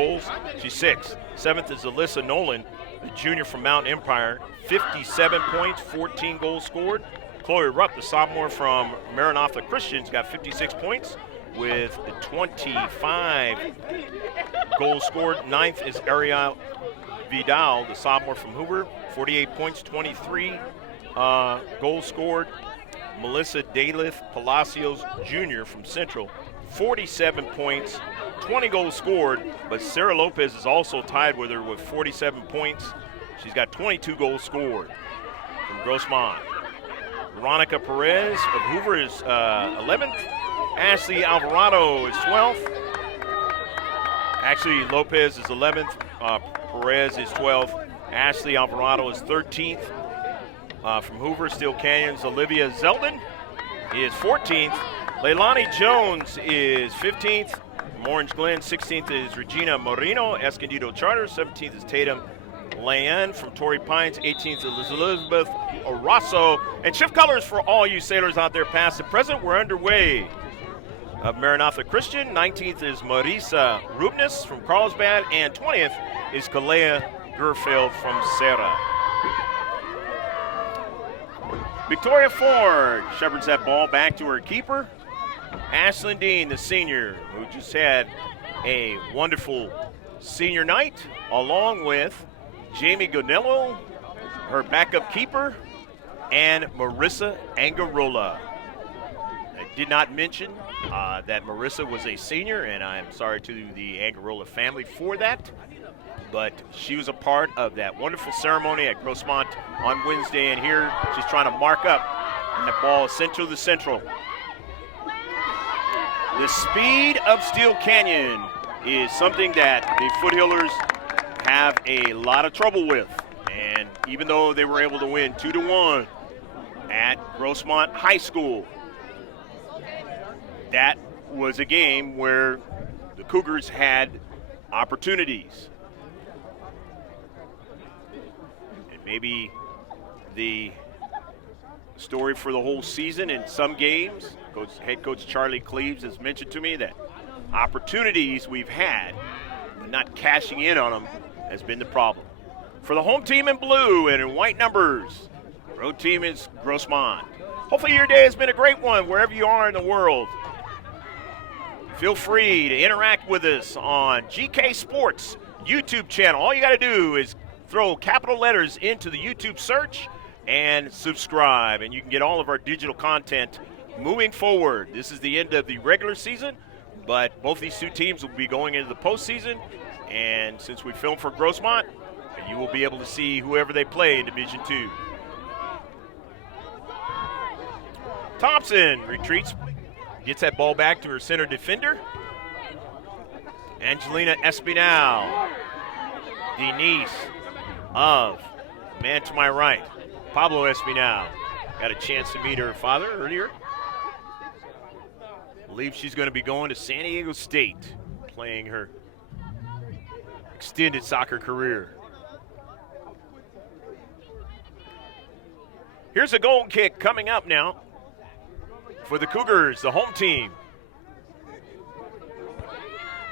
goals. She's 6th. 7th is Alyssa Nolan, the junior from Mount Empire. 57 points, 14 goals scored. Chloe Rupp, the sophomore from Maranatha Christians, got 56 points with 25 goals scored. 9th is Ariel Vidal, the sophomore from Hoover, 48 points, 23 goals scored. Melissa Dalith Palacios Jr. from Central, 47 points, 20 goals scored, but Sarah Lopez is also tied with her with 47 points. She's got 22 goals scored from Grossmont. Veronica Perez of Hoover is 11th. Ashley Alvarado is 12th. Actually, Lopez is 11th. Perez is 12th. Ashley Alvarado is 13th. From Hoover, Steele Canyon's Olivia Zeldin is 14th. Leilani Jones is 15th. From Orange Glen, 16th is Regina Moreno. Escondido Charter, 17th is Tatum Layan. From Torrey Pines, 18th is Elizabeth Orasso. And shift colors for all you sailors out there past and present. We're underway. Of Maranatha Christian, 19th is Marisa Rubnis from Carlsbad, and 20th is Kalea Gerfeld from Serra. Victoria Ford shepherds that ball back to her keeper. Ashlyn Dean, the senior, who just had a wonderful senior night, along with Jamie Gonello, her backup keeper, and Marissa Angarola. I did not mention that Marissa was a senior, and I am sorry to the Angarola family for that, but she was a part of that wonderful ceremony at Grossmont on Wednesday, and here she's trying to mark up that ball central to central. The speed of Steele Canyon is something that the Foothillers have a lot of trouble with, and even though they were able to win 2-1 at Grossmont High School, that was a game where the Cougars had opportunities. And maybe the story for the whole season in some games, head coach Charlie Cleaves has mentioned to me that opportunities we've had, but not cashing in on them has been the problem. For the home team in blue and in white numbers, road team is Grossmont. Hopefully your day has been a great one wherever you are in the world. Feel free to interact with us on GK Sports YouTube channel. All you got to do is throw capital letters into the YouTube search and subscribe, and you can get all of our digital content moving forward. This is the end of the regular season, but both these two teams will be going into the postseason, and since we filmed for Grossmont, you will be able to see whoever they play in Division II. Thompson retreats, gets that ball back to her center defender. Angelina Espinal, the niece of man to my right, Pablo Espinal. Got a chance to meet her father earlier. Believe she's going to be going to San Diego State, playing her extended soccer career. Here's a goal kick coming up now for the Cougars, the home team.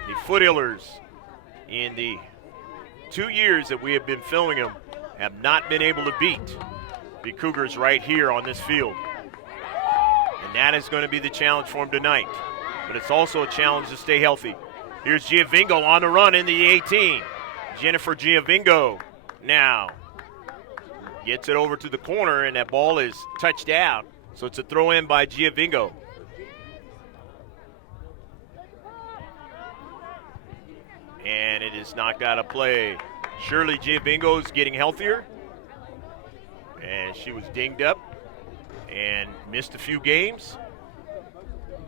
The Foothillers, in the 2 years that we have been filming them, have not been able to beat the Cougars right here on this field. And that is going to be the challenge for them tonight. But it's also a challenge to stay healthy. Here's Giovingo on the run in the 18. Jennifer Giovingo now gets it over to the corner, and that ball is touched out. So it's a throw in by Giovingo. And it is knocked out of play. Shirley Giovingo is getting healthier. And she was dinged up and missed a few games.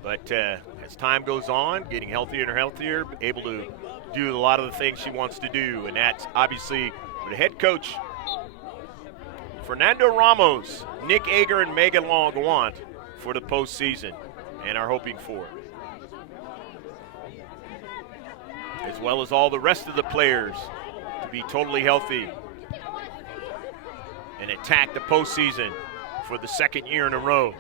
But as time goes on, getting healthier and healthier, able to do a lot of the things she wants to do. And that's obviously the head coach, Fernando Ramos, Nick Ager, and Megan Long want for the postseason and are hoping for. As well as all the rest of the players to be totally healthy and attack the postseason for the second year in a row.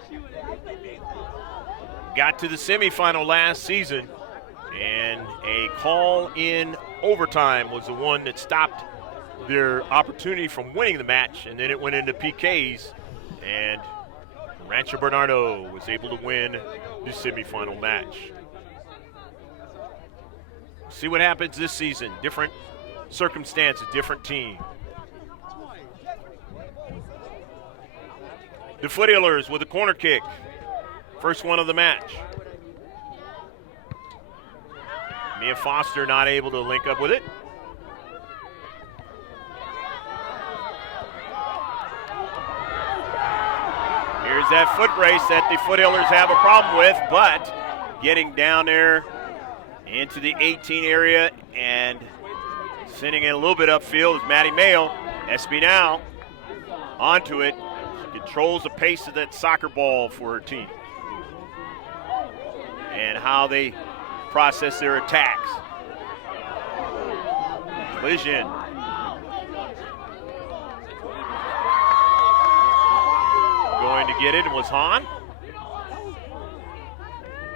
Got to the semifinal last season, and a call in overtime was the one that stopped their opportunity from winning the match, and then it went into PKs, and Rancho Bernardo was able to win the semifinal match. See what happens this season. Different circumstances, different team. The Foothillers with a corner kick. First one of the match. Mia Foster not able to link up with it. Here's that foot race that the Foothillers have a problem with, but getting down there into the 18 area and sending it a little bit upfield is Maddie Mayo. Espinal onto it. She controls the pace of that soccer ball for her team and how they process their attacks. Collision. Going to get it was Hahn.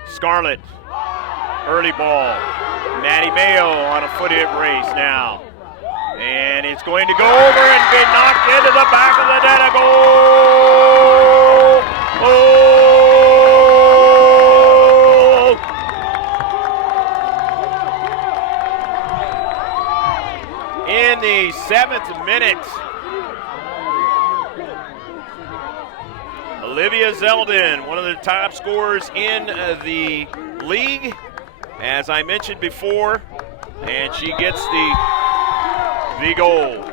Scarlett, early ball. Maddie Mayo on a foot hit race now. And it's going to go over and be knocked into the back of the net. A goal! Oh! In the 7th minute, Olivia Zeldin, one of the top scorers in the league, as I mentioned before, and she gets the goal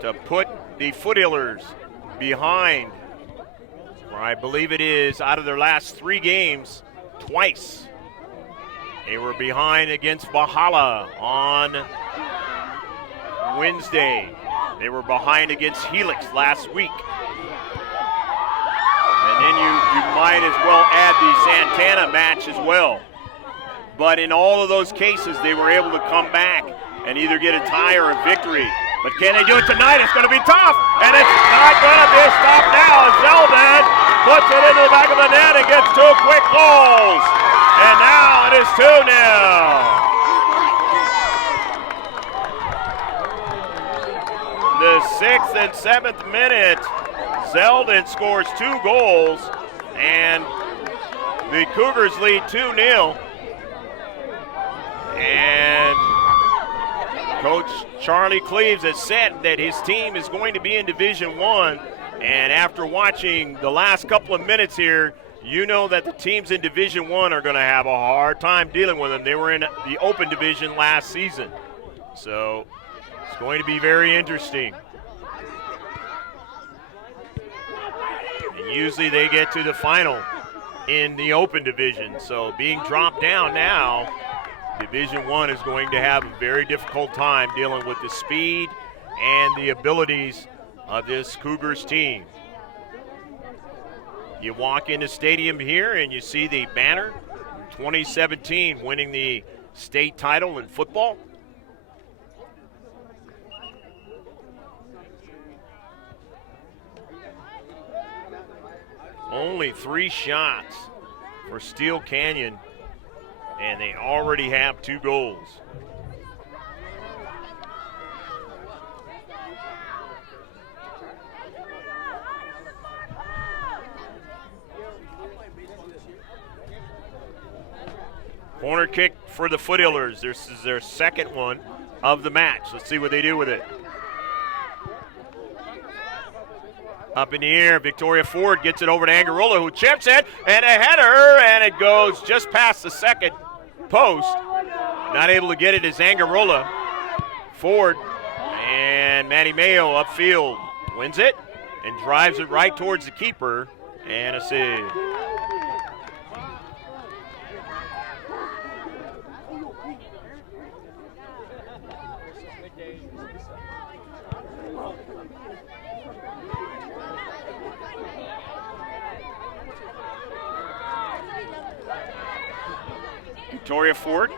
to put the Foothillers behind, or I believe it is, out of their last 3 games, twice. They were behind against Valhalla on Wednesday. They were behind against Helix last week. And then you might as well add the Santana match as well. But in all of those cases, they were able to come back and either get a tie or a victory. But can they do it tonight? It's going to be tough. And it's not going to be stopped now. And Zeldin puts it into the back of the net and gets 2 quick goals. And now it is 2-0. The 6th and 7th minute, Zeldin scores 2 goals, and the Cougars lead 2-0. And Coach Charlie Cleves has said that his team is going to be in Division I, and after watching the last couple of minutes here, you know that the teams in Division I are going to have a hard time dealing with them. They were in the open division last season. So it's going to be very interesting. And usually they get to the final in the open division. So being dropped down now, Division I is going to have a very difficult time dealing with the speed and the abilities of this Cougars team. You walk in the stadium here and you see the banner, 2017 winning the state title in football. Only 3 shots for Steele Canyon, and they already have 2 goals. Corner kick for the Foothillers. This is their 2nd one of the match. Let's see what they do with it. Up in the air, Victoria Ford gets it over to Angarola, who chips it, and a header, and it goes just past the 2nd post. Not able to get it is Angarola. Ford and Maddie Mayo upfield wins it and drives it right towards the keeper, and a save. Victoria Ford.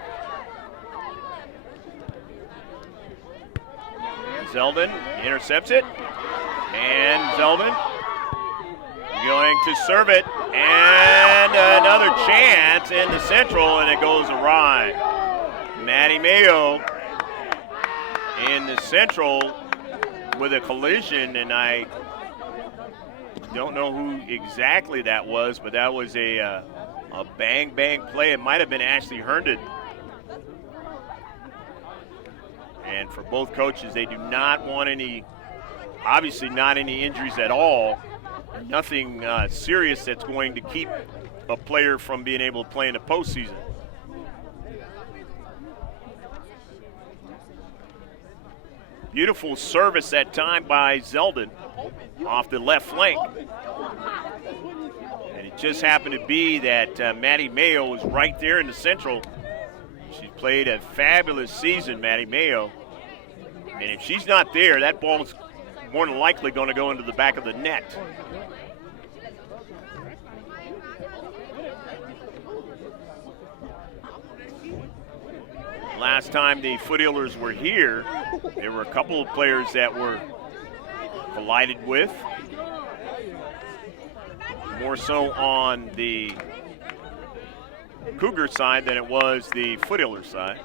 Zeldin intercepts it. And Zeldin going to serve it, and another chance in the Central, and it goes awry. Maddie Mayo in the Central with a collision, and I don't know who exactly that was, but that was a bang play. It might have been Ashley Herndon. And for both coaches, they do not want any, obviously not any injuries at all. Nothing serious that's going to keep a player from being able to play in the postseason. Beautiful service that time by Zeldin off the left flank. And it just happened to be that Maddie Mayo was right there in the Central. She played a fabulous season, Maddie Mayo. And if she's not there, that ball's more than likely going to go into the back of the net. Last time the Foothillers were here, there were a couple of players that were collided with. More so on the Cougar side than it was the Foothillers side.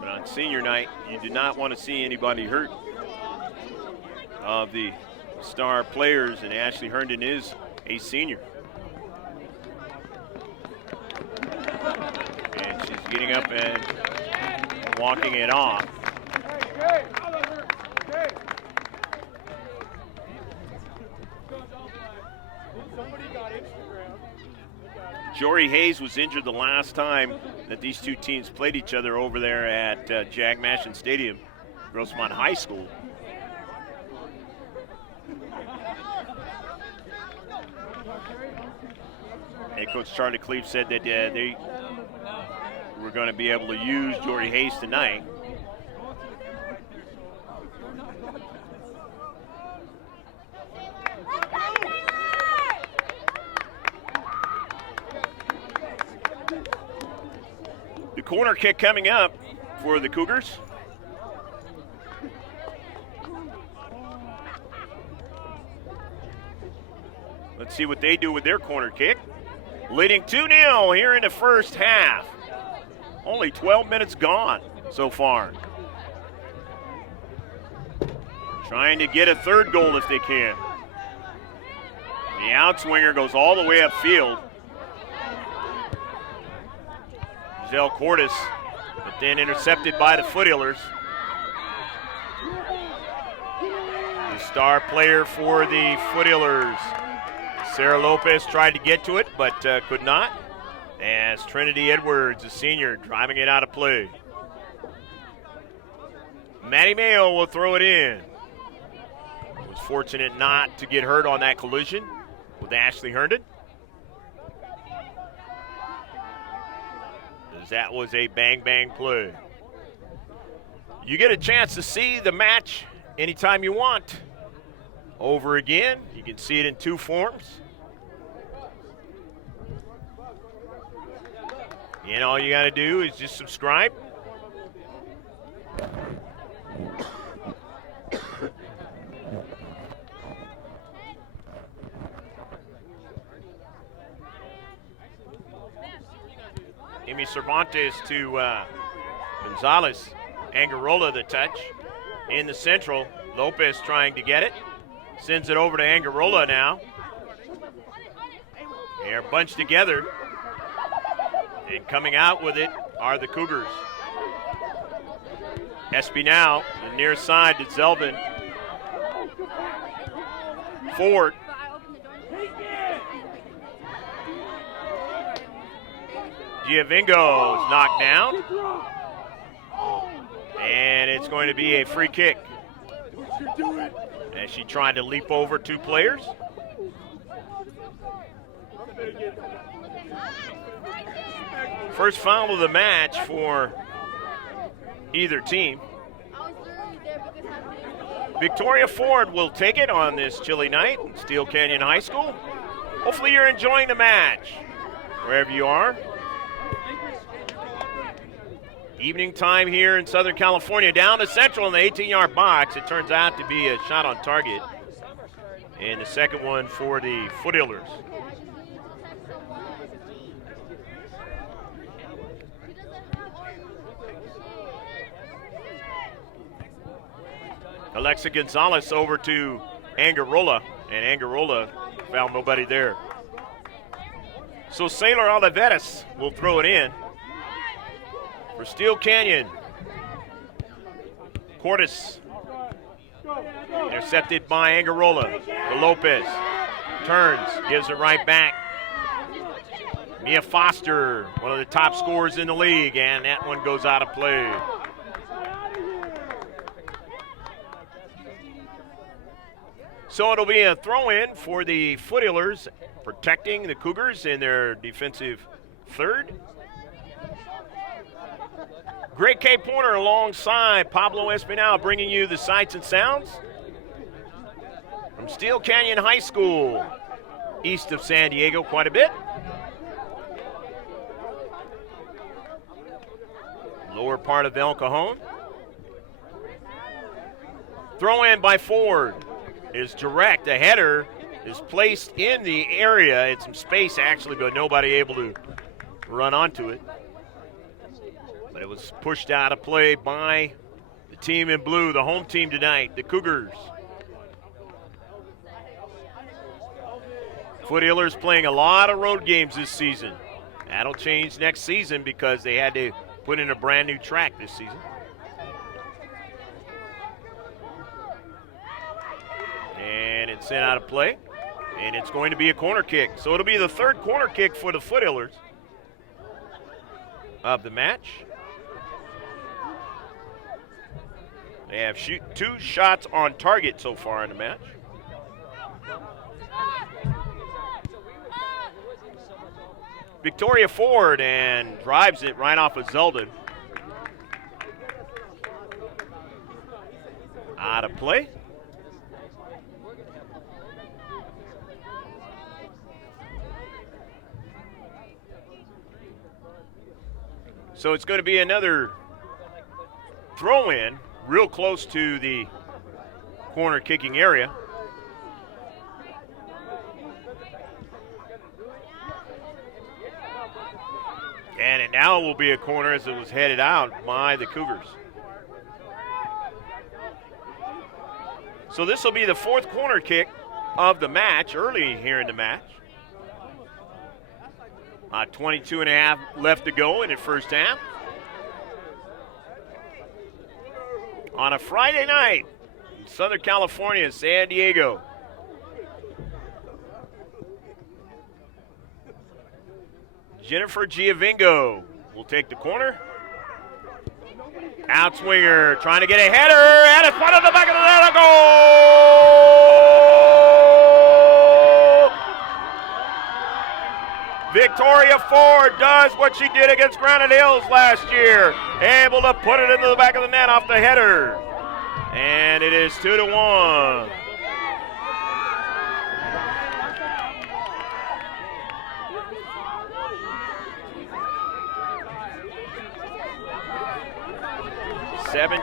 But on senior night, you do not want to see anybody hurt of the star players, and Ashley Herndon is a senior. And she's getting up and walking it off. Jory Hayes was injured the last time that these two teams played each other over there at Jack Mashin Stadium, Grossmont High School. Head coach Charlie Cleve said that they were going to be able to use Jory Hayes tonight. The corner kick coming up for the Cougars. Let's see what they do with their corner kick. Leading 2-0 here in the first half. Only 12 minutes gone so far. Trying to get a third goal if they can. The outswinger goes all the way upfield. Giselle Cordes, but then intercepted by the Foothillers. The star player for the Foothillers, Sarah Lopez, tried to get to it, but could not. As Trinity Edwards, a senior, driving it out of play. Maddie Mayo will throw it in. Was fortunate not to get hurt on that collision with Ashley Herndon. That was a bang play. You get a chance to see the match anytime you want. Over again, you can see it in two forms. And all you got to do is just subscribe. Amy Cervantes to Gonzalez. Angarola the touch. In the Central, Lopez trying to get it. Sends it over to Angarola now. They're bunched together. And coming out with it are the Cougars. Espinal, the near side to Zelvin. Ford. Giovingo is knocked down. And it's going to be a free kick. As she tried to leap over two players. First foul of the match for either team. Victoria Ford will take it on this chilly night in Steele Canyon High School. Hopefully you're enjoying the match, wherever you are. Evening time here in Southern California. Down to Central in the 18-yard box. It turns out to be a shot on target. And the second one for the Foothillers. Alexa Gonzalez over to Angarola, and Angarola found nobody there. So Sailor Oliveras will throw it in for Steele Canyon. Cordes intercepted by Angarola. To Lopez. Turns, gives it right back. Mia Foster, one of the top scorers in the league, and that one goes out of play. So it'll be a throw-in for the Foothillers, protecting the Cougars in their defensive third. Greg K. Porter alongside Pablo Espinal bringing you the sights and sounds from Steele Canyon High School, east of San Diego quite a bit. Lower part of El Cajon. Throw in by Ford is direct. The header is placed in the area. It's some space actually, but nobody able to run onto it. But it was pushed out of play by the team in blue, the home team tonight, the Cougars. Foothillers playing a lot of road games this season. That'll change next season because they had to put in a brand new track this season. And it's sent out of play. And it's going to be a corner kick. So it'll be the third corner kick for the Foothillers of the match. They have two shots on target so far in the match. Victoria Ford and drives it right off of Zeldin. Out of play. So it's going to be another throw-in real close to the corner kicking area. And it now will be a corner as it was headed out by the Cougars. So this will be the fourth corner kick of the match, early here in the match. 22 and a half left to go in the first half. On a Friday night in Southern California, San Diego. Jennifer Giovingo will take the corner. Outswinger trying to get a header, and it's one of the back of the net, a goal! Victoria Ford does what she did against Granite Hills last year, able to put it into the back of the net off the header. And it is 2-1.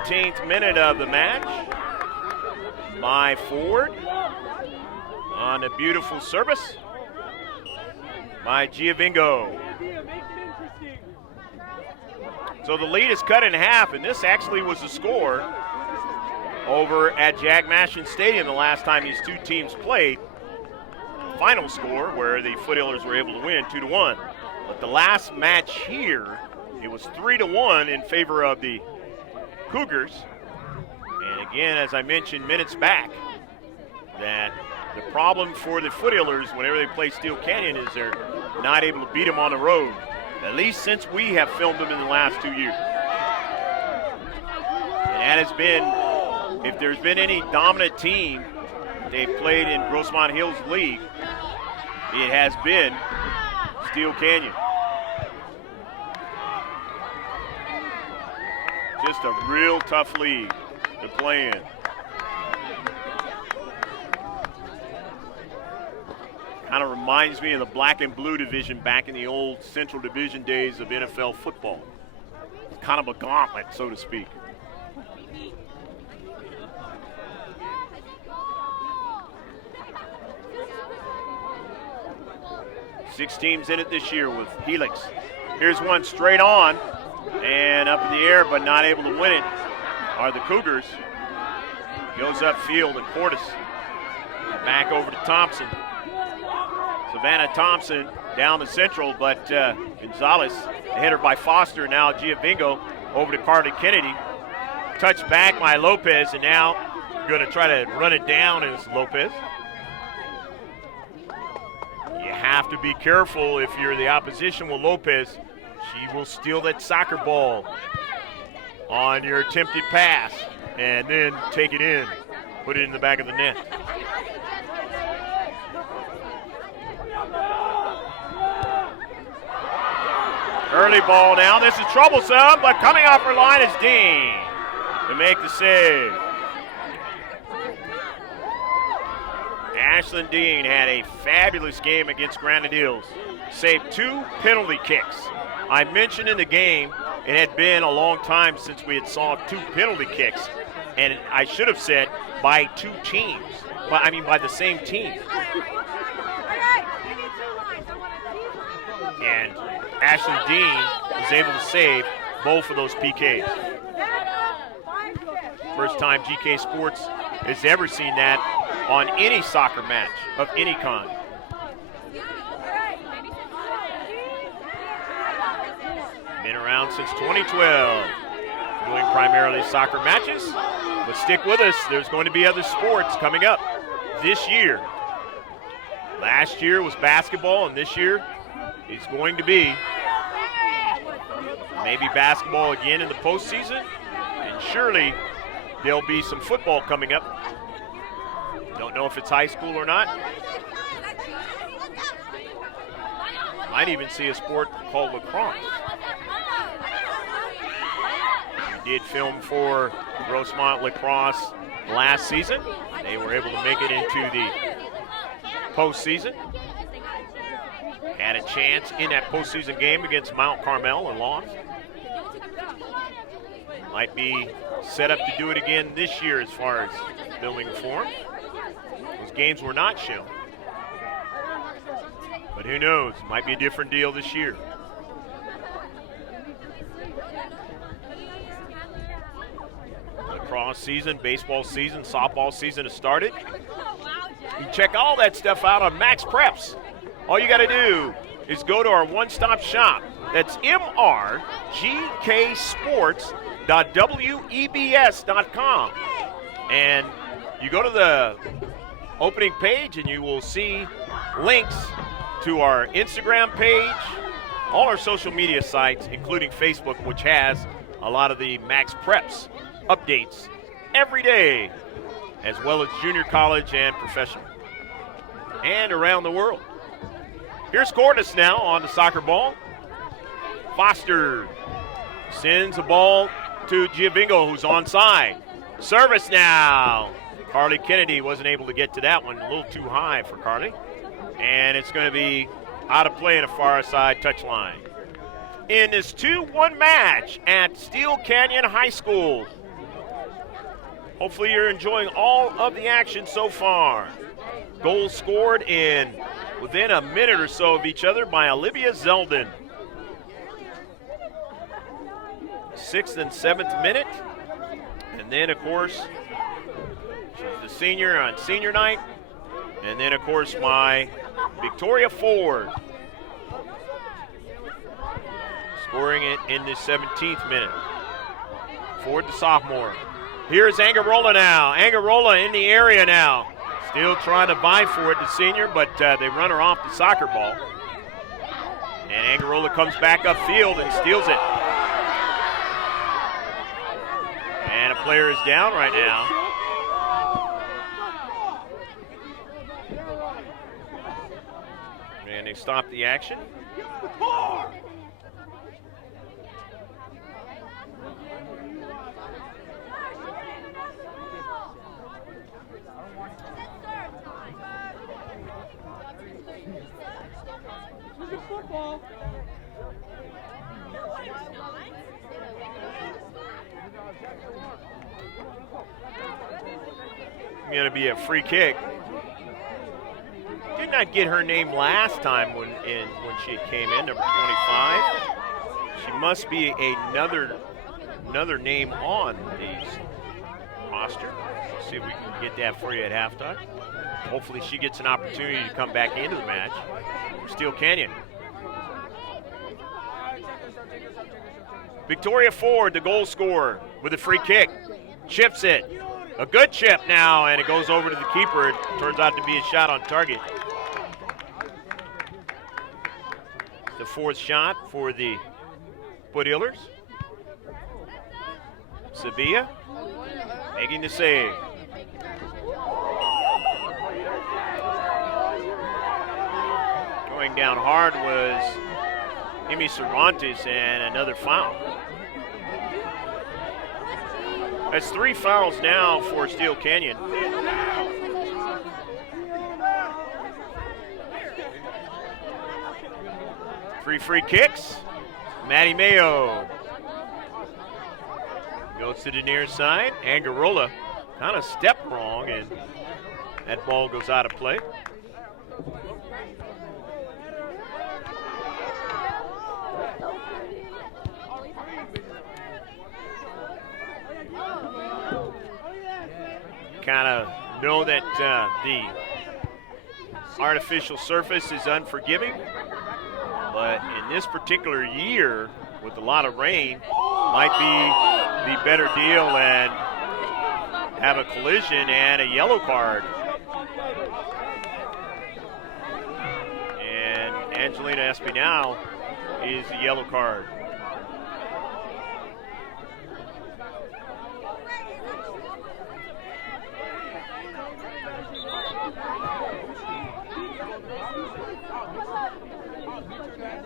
th minute of the match by Ford on a beautiful service by Giovingo. So the lead is cut in half, and this actually was the score over at Jack Mashin Stadium the last time these two teams played. Final score where the Foothillers were able to win 2-1. But the last match here, it was 3-1 in favor of the Cougars. And again, as I mentioned minutes back, that the problem for the Foothillers whenever they play Steele Canyon is they're not able to beat them on the road, at least since we have filmed them in the last 2 years. And that has been, if there's been any dominant team they've played in Grossmont Hills League, it has been Steele Canyon. Just a real tough league to play in. Kind of reminds me of the black and blue division back in the old Central Division days of NFL football. kind of a gauntlet, so to speak. Six teams in it this year with Helix. Here's one straight on and up in the air, but not able to win it are the Cougars. Goes upfield and Portis back over to Thompson. Savannah Thompson down the central, but Gonzalez, the header by Foster. Now Giovingo over to Carly Kennedy. Touched back by Lopez, and now going to try to run it down is Lopez. You have to be careful if you're the opposition with Lopez. She will steal that soccer ball on your attempted pass and then take it in, put it in the back of the net. Early ball now. This is troublesome, but coming off her line is Dean to make the save. Ashlyn Dean had a fabulous game against Granite Hills. Saved 2 penalty kicks. I mentioned in the game it had been a long time since we had saw 2 penalty kicks. And I should have said by 2 teams. By the same team. And Ashley Dean was able to save both of those PKs. First time GK Sports has ever seen that on any soccer match of any kind. Been around since 2012, doing primarily soccer matches. But stick with us, there's going to be other sports coming up this year. Last year was basketball, and this year is going to be maybe basketball again in the postseason, and surely there'll be some football coming up. Don't know if it's high school or not. Might even see a sport called lacrosse. We did film for Grossmont lacrosse last season. They were able to make it into the postseason. Had a chance in that postseason game against Mount Carmel and lost. Might be set up to do it again this year as far as building form. Those games were not shown. But who knows? Might be a different deal this year. Lacrosse season, baseball season, softball season has started. You check all that stuff out on Max Preps. All you got to do is go to our one-stop shop. That's mrgksports.webs.com. And you go to the opening page and you will see links to our Instagram page, all our social media sites, including Facebook, which has a lot of the Max Preps updates every day, as well as junior college and professional, and around the world. Here's Cordis now on the soccer ball. Foster sends the ball to Giovingo, who's onside. Service now. Carly Kennedy wasn't able to get to that one. A little too high for Carly. And it's going to be out of play in a far side touchline. In this 2-1 match at Steele Canyon High School. Hopefully you're enjoying all of the action so far. Goals scored in within a minute or so of each other by Olivia Zeldin. 6th and 7th minute. And then, of course, she's the senior on senior night. And then, of course, my Victoria Ford scoring it in the 17th minute. Ford, the sophomore. Here's Angarola now. Angarola in the area now. Still trying to vie for it, the senior, but they run her off the soccer ball. And Angarola comes back upfield and steals it. And a player is down right now. And they stop the action. Going to be a free kick. Did not get her name last time when she came in, number 25. She must be another name on the roster. Let's see if we can get that for you at halftime. Hopefully she gets an opportunity to come back into the match for Steele Canyon. Victoria Ford, the goal scorer, with a free kick. Chips it. A good chip now, and it goes over to the keeper. It turns out to be a shot on target. The fourth shot for the Foothillers. Sevilla making the save. Going down hard was Amy Cervantes, and another foul. That's 3 fouls now for Steele Canyon. Three free kicks. Maddie Mayo goes to the near side. Angarola kind of stepped wrong, and that ball goes out of play. Kind of know that the artificial surface is unforgiving, but in this particular year, with a lot of rain, might be the better deal and have a collision and a yellow card. And Angelina Espinal is the yellow card.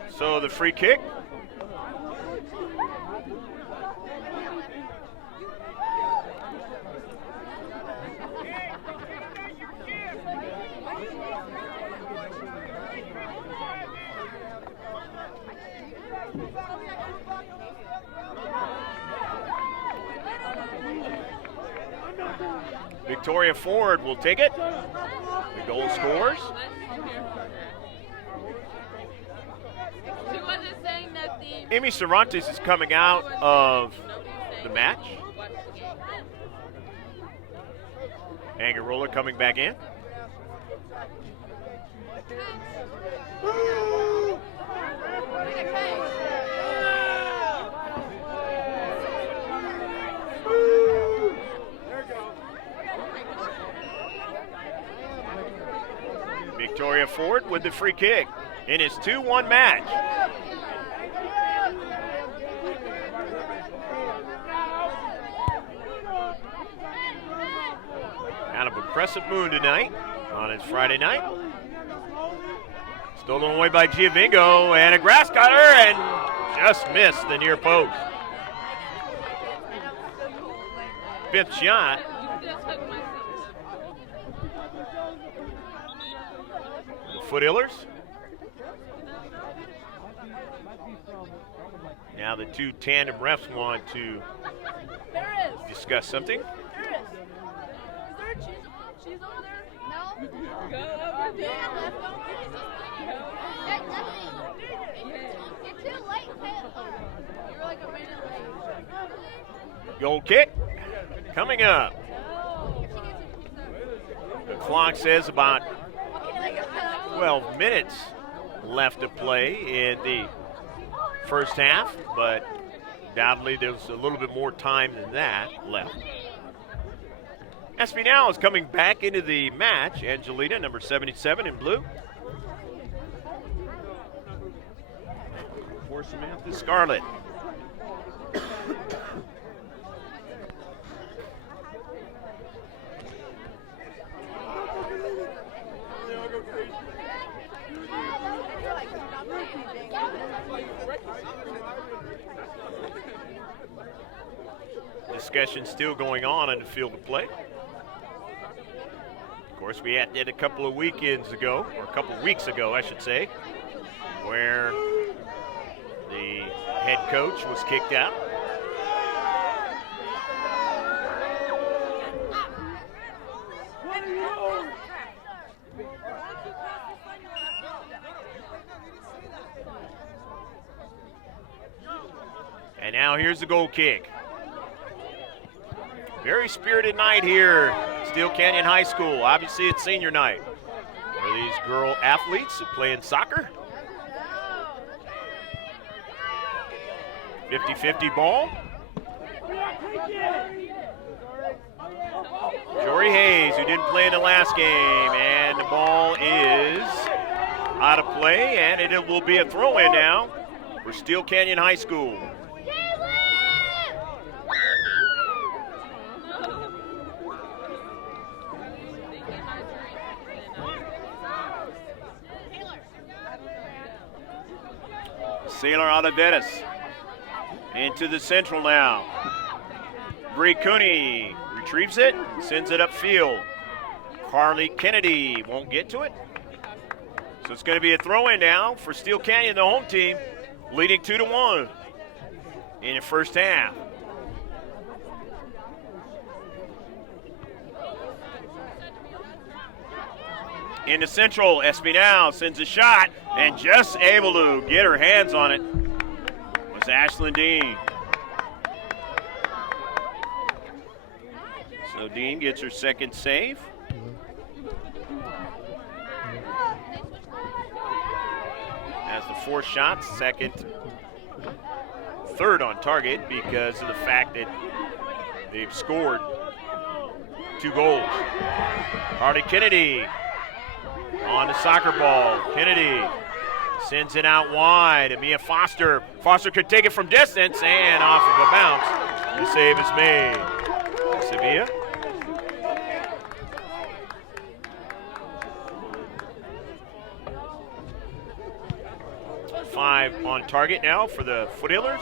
So the free kick. Victoria Ford will take it. The goal scores. Amy Cervantes is coming out of the match. Angarola coming back in. Victoria Ford with the free kick in his 2-1 match. Kind of a crescent moon tonight on his Friday night. Stolen away by Giovingo, and a grass cutter, and just missed the near post. 5th shot. The Foothillers. Now the two tandem refs want to discuss something. She's over there? No? You're too late, you're like a minute late. Goal kick coming up. The clock says about 12 minutes left to play in the first half, but undoubtedly there's a little bit more time than that left. Espinal is coming back into the match. Angelina, number 77 in blue. For Samantha Scarlett. Discussion still going on in the field of play. Of course, we did a couple of weekends ago, or a couple of weeks ago, I should say, where the head coach was kicked out. Now here's the goal kick. Very spirited night here, Steele Canyon High School. Obviously, it's senior night. Where these girl athletes are playing soccer. 50-50 ball. Jory Hayes, who didn't play in the last game, and the ball is out of play, and it will be a throw-in now for Steele Canyon High School. Sailor out of Venice. Into the central now. Bree Cooney retrieves it, sends it upfield. Carly Kennedy won't get to it. So it's going to be a throw-in now for Steele Canyon, the home team, leading 2-1 in the first half. In the central, Espinal sends a shot and just able to get her hands on it was Ashlyn Dean. So Dean gets her second save. Has the 4 shots, third on target because of the fact that they've scored 2 goals. Carly Kennedy on the soccer ball. Kennedy sends it out wide. Mia Foster. Foster could take it from distance and off of a bounce. The save is made. Sevilla. Five on target now for the Foothillers.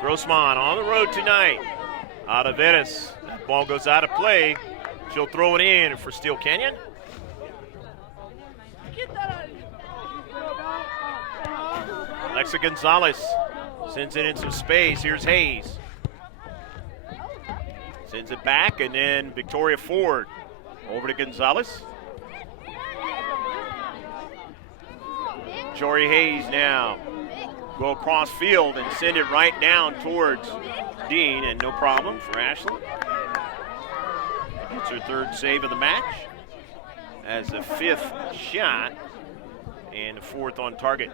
Grossmont on the road tonight. Out of Venice. That ball goes out of play. She'll throw it in for Steele Canyon. Alexa Gonzalez sends it in some space. Here's Hayes. Sends it back, and then Victoria Ford over to Gonzalez. Jory Hayes now go across field and send it right down towards Dean, and no problem for Ashley. Gets her third save of the match as the 5th shot and the 4th on target.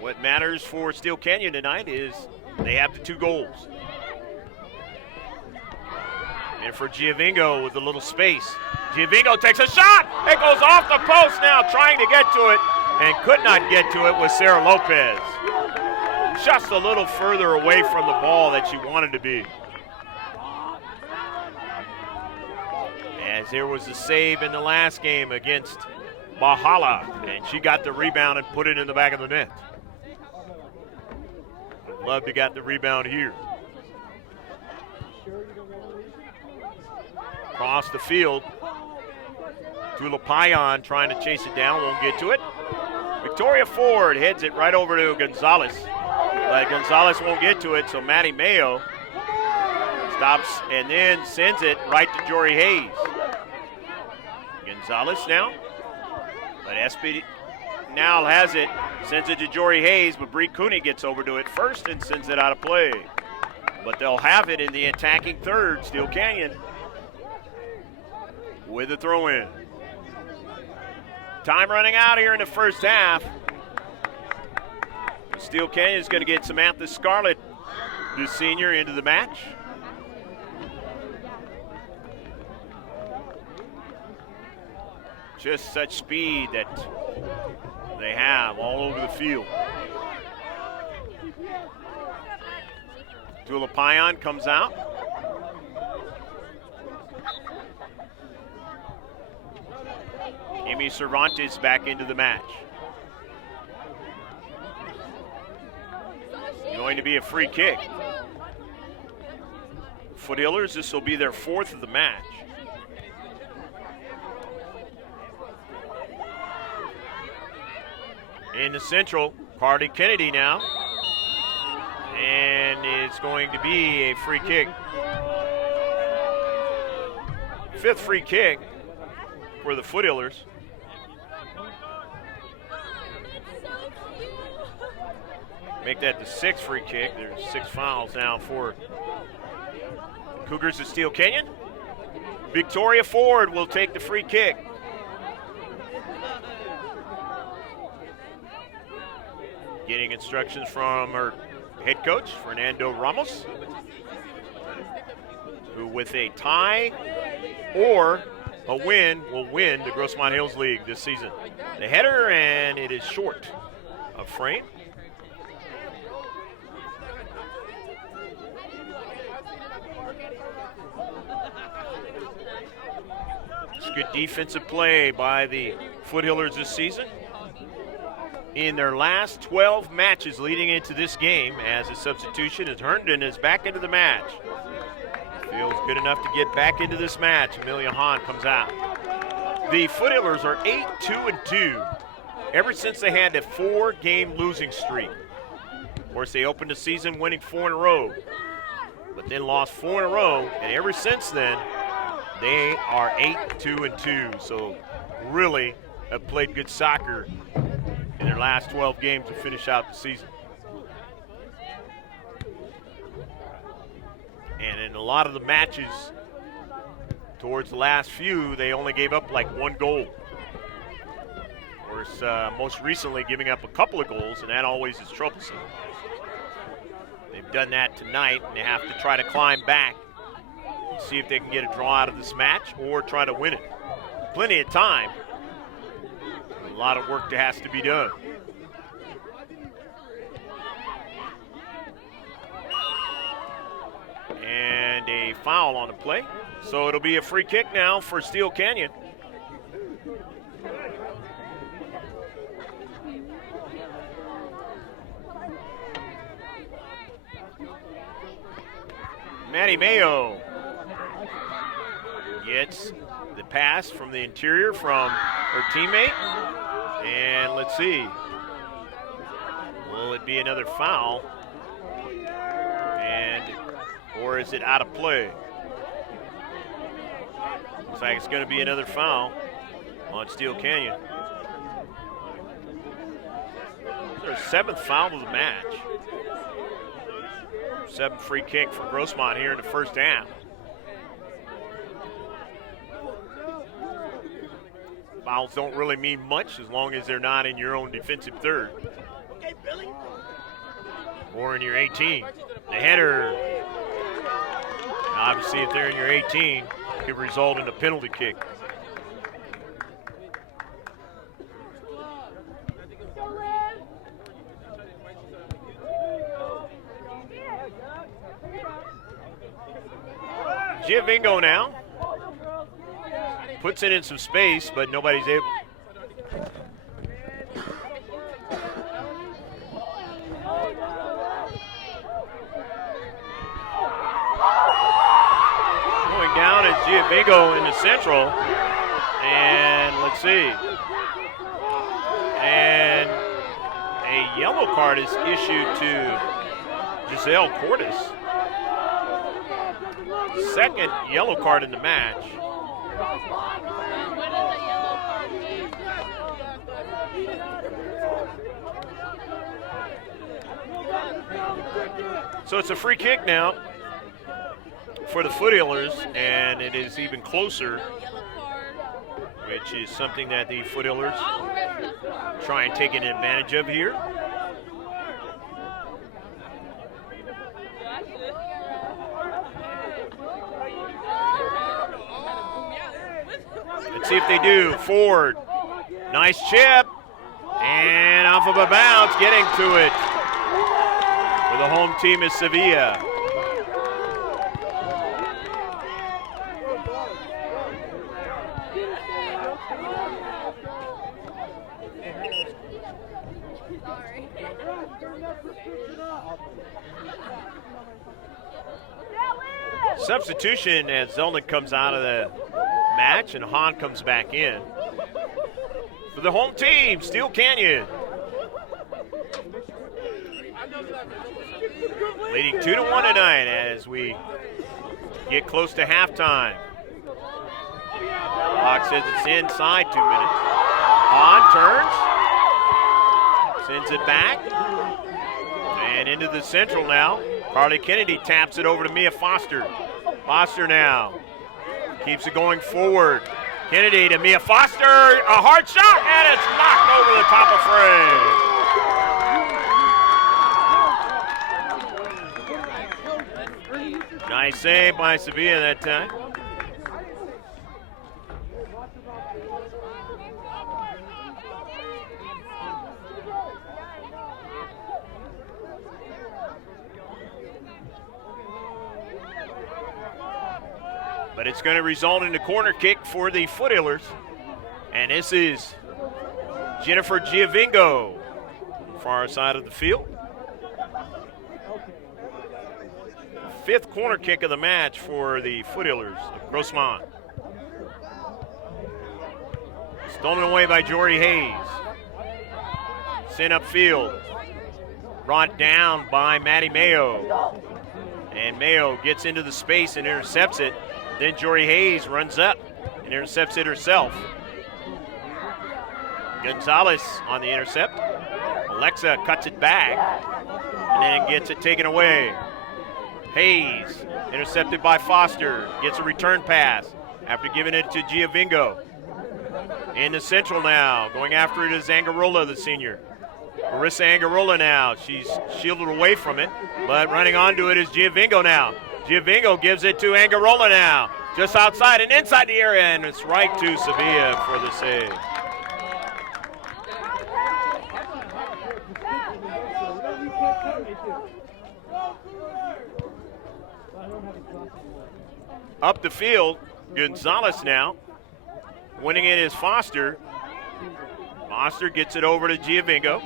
What matters for Steele Canyon tonight is they have the 2 goals. And for Giovingo with a little space. Giovingo takes a shot. It goes off the post now, trying to get to it, and could not get to it with Sarah Lopez. Just a little further away from the ball that she wanted to be. As there was a save in the last game against Bahala, and she got the rebound and put it in the back of the net. Would love to get the rebound here. Across the field. Tula Payan trying to chase it down, won't get to it. Victoria Ford heads it right over to Gonzalez. But Gonzalez won't get to it, so Maddie Mayo stops and then sends it right to Jory Hayes. Gonzalez now. But SP now has it, sends it to Jory Hayes, but Bree Cooney gets over to it first and sends it out of play. But they'll have it in the attacking third, Steele Canyon, with a throw-in. Time running out here in the first half. Steele Canyon is going to get Samantha Scarlett, the senior, into the match. Just such speed that they have all over the field. Tula Payan comes out. Amy Cervantes back into the match. Going to be a free kick. Foothillers, this will be their 4th of the match. In the central, Carly Kennedy now. And it's going to be a free kick. 5th free kick for the Foothillers. make that the 6th free kick. There's 6 fouls now for Cougars of Steele Canyon. Victoria Ford will take the free kick. Getting instructions from her head coach, Fernando Ramos, who with a tie or a win will win the Grossmont Hills League this season. The header, and it is short of frame. It's good defensive play by the Foothillers this season. In their last 12 matches leading into this game, as a substitution, as Herndon is back into the match. Feels good enough to get back into this match. Amelia Hahn comes out. The Foothillers are 8-2-2 ever since they had a 4-game losing streak. Of course, they opened the season winning 4 in a row, but then lost 4 in a row, and ever since then, they are 8-2-2. So really have played good soccer in their last 12 games to finish out the season. And in a lot of the matches towards the last few, they only gave up like 1 goal. Of course, most recently giving up a couple of goals, and that always is troublesome. They've done that tonight, and they have to try to climb back and see if they can get a draw out of this match or try to win it. Plenty of time. A lot of work that has to be done. And a foul on the play. So it'll be a free kick now for Steele Canyon. Maddie Mayo gets the pass from the interior from her teammate. And let's see. Will it be another foul? Or is it out of play? Looks like it's going to be another foul on Steele Canyon. Their 7th foul of the match. 7th free kick for Grossmont here in the first half. Fouls don't really mean much as long as they're not in your own defensive third. Or in your 18. The header. Obviously, if they're in your 18, it could result in a penalty kick. Giovingo now. Puts it in some space, but nobody's able. Going down is Giovingo in the central. And let's see. And a yellow card is issued to Giselle Cordes. Second yellow card in the match. So it's a free kick now for the Foothillers, and it is even closer, which is something that the Foothillers try and take an advantage of here. Let's see if they do. Ford, nice chip, and off of a bounce, getting to it. For the home team is Sevilla. Substitution as Zelnick comes out of the match and Hahn comes back in. For the home team, Steele Canyon. Leading 2-1 tonight as we get close to halftime. Clock says it's inside 2 minutes. Hahn turns, sends it back. And into the central now. Carly Kennedy taps it over to Mia Foster. Foster now keeps it going forward. Kennedy to Mia Foster, a hard shot, and it's knocked over the top of frame. Nice save by Sevilla that time. But it's going to result in a corner kick for the Foothillers. And this is Jennifer Giovingo, far side of the field. Fifth corner kick of the match for the Foothillers of Grossmont. Stolen away by Jory Hayes. Sent upfield. Brought down by Maddie Mayo. And Mayo gets into the space and intercepts it. Then Jory Hayes runs up and intercepts it herself. Gonzalez on the intercept. Alexa cuts it back and then gets it taken away. Hayes intercepted by Foster. Gets a return pass after giving it to Giovingo. In the central now. Going after it is Angarola, the senior. Marissa Angarola now. She's shielded away from it, but running onto it is Giovingo now. Giovingo gives it to Angarola now. Just outside and inside the area, and it's right to Sevilla for the save. Up the field, Gonzalez now. Winning it is Foster. Foster gets it over to Giovingo.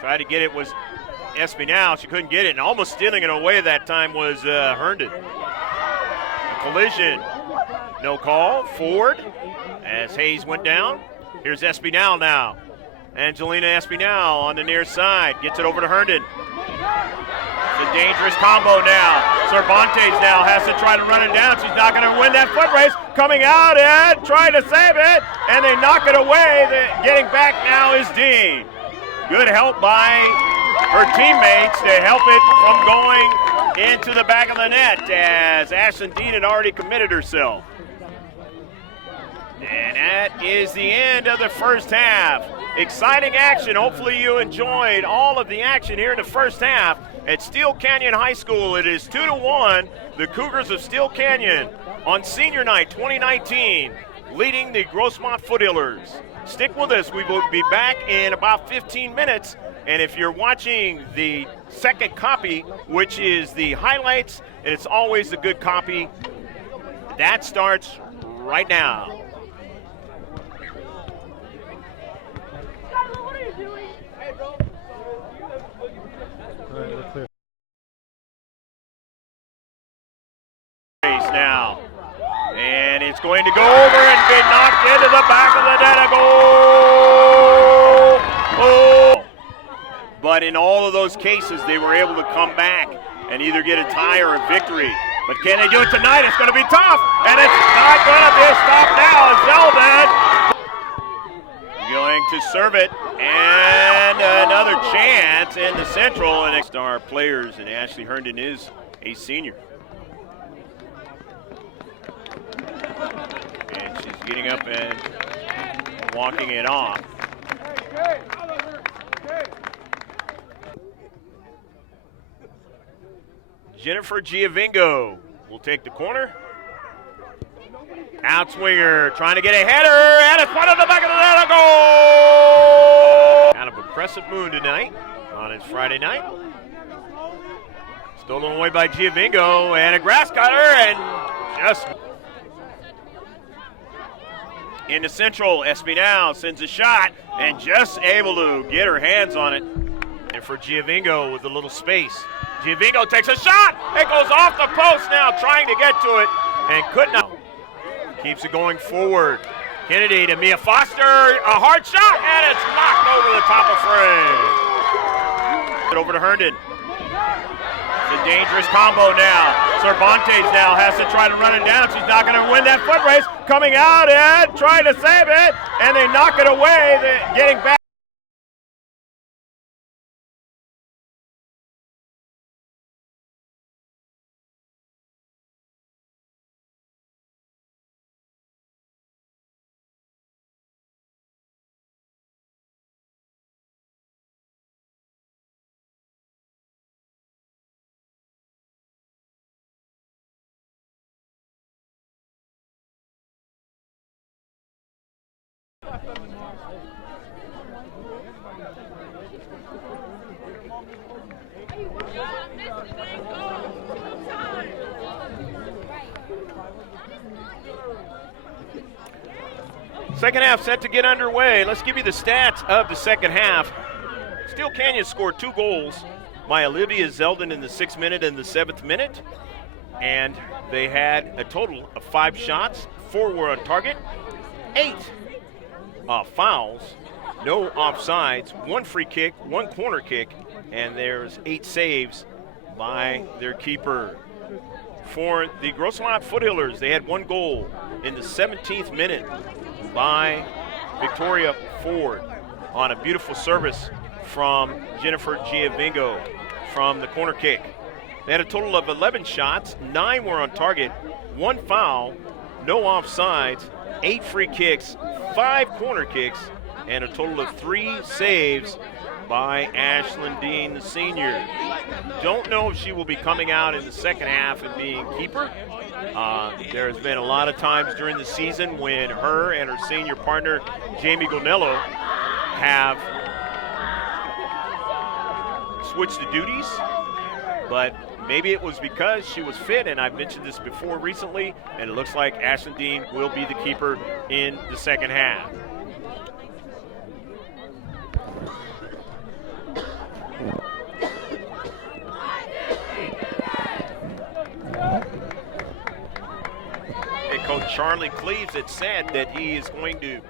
Tried to get it was Espinal. She couldn't get it, and almost stealing it away that time was Herndon. A collision. No call. Forward as Hayes went down. Here's Espinal now. Angelina Espinal on the near side. Gets it over to Herndon. It's a dangerous combo now. Cervantes now has to try to run it down. She's not going to win that foot race. Coming out and trying to save it, and they knock it away. Getting back now is Dean. Good help by her teammates to help it from going into the back of the net as Ashlyn Dean had already committed herself. And that is the end of the first half. Exciting action. Hopefully you enjoyed all of the action here in the first half at Steele Canyon High School. It is 2-1, the Cougars of Steele Canyon on senior night 2019, leading the Grossmont Foothillers. Stick with us. We will be back in about 15 minutes. And if you're watching the second copy, which is the highlights, and it's always a good copy, that starts right now. Now, and it's going to go over and be knocked into the back of the net. A goal! Oh! But in all of those cases, they were able to come back and either get a tie or a victory. But can they do it tonight? It's going to be tough, and it's not going to be a stop now. Zeldin going to serve it, and another chance in the central. And star players, and Ashley Herndon is a senior. And she's getting up and walking it off. Jennifer Giovingo will take the corner. Outswinger trying to get a header, and it's one on the back of the net. A goal! Kind of a crescent moon tonight on its Friday night. Stolen away by Giovingo, and a grass cutter, and just in the central. Espinal sends a shot and just able to get her hands on it. And for Giovingo with a little space. Giovingo takes a shot. It goes off the post now, trying to get to it and could not. Keeps it going forward. Kennedy to Mia Foster. A hard shot, and it's knocked over the top of frame. Over to Herndon. It's a dangerous combo now. Cervantes now has to try to run it down. She's not going to win that foot race. Coming out and trying to save it, and they knock it away. Getting back. Second half set to get underway. Let's give you the stats of the second half. Steele Canyon scored 2 goals by Olivia Zeldin in the 6th minute and the 7th minute. And they had a total of 5 shots. 4 were on target. 8 fouls. No offsides. 1 free kick, 1 corner kick. And there's 8 saves by their keeper. For the Grossmont Foothillers, they had 1 goal in the 17th minute by Victoria Ford on a beautiful service from Jennifer Giavingo from the corner kick. They had a total of 11 shots, 9 were on target, 1 foul, no offsides, 8 free kicks, 5 corner kicks, and a total of 3 saves by Ashlyn Dean, the senior. Don't know if she will be coming out in the second half and being keeper. There's been a lot of times during the season when her and her senior partner, Jamie Gonello, have switched the duties, but maybe it was because she was fit, and I've mentioned this before recently, and it looks like Ashlyn Dean will be the keeper in the second half. Head coach Charlie Cleves had said that he is going to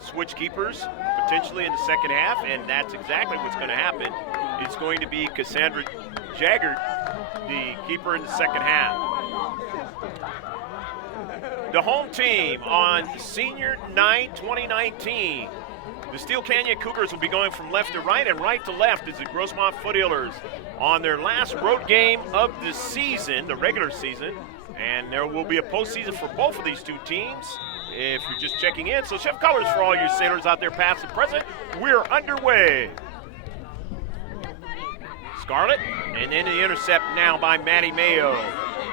switch keepers potentially in the second half, and that's exactly what's going to happen. It's going to be Cassandra Jaggard, the keeper in the second half. The home team on Senior Night 2019. The Steele Canyon Cougars will be going from left to right and right to left as the Grossmont Foothillers on their last road game of the season, the regular season. And there will be a postseason for both of these 2 teams if you're just checking in. So shift colors for all you sailors out there past and present. We're underway. Scarlett, and then the intercept now by Maddie Mayo.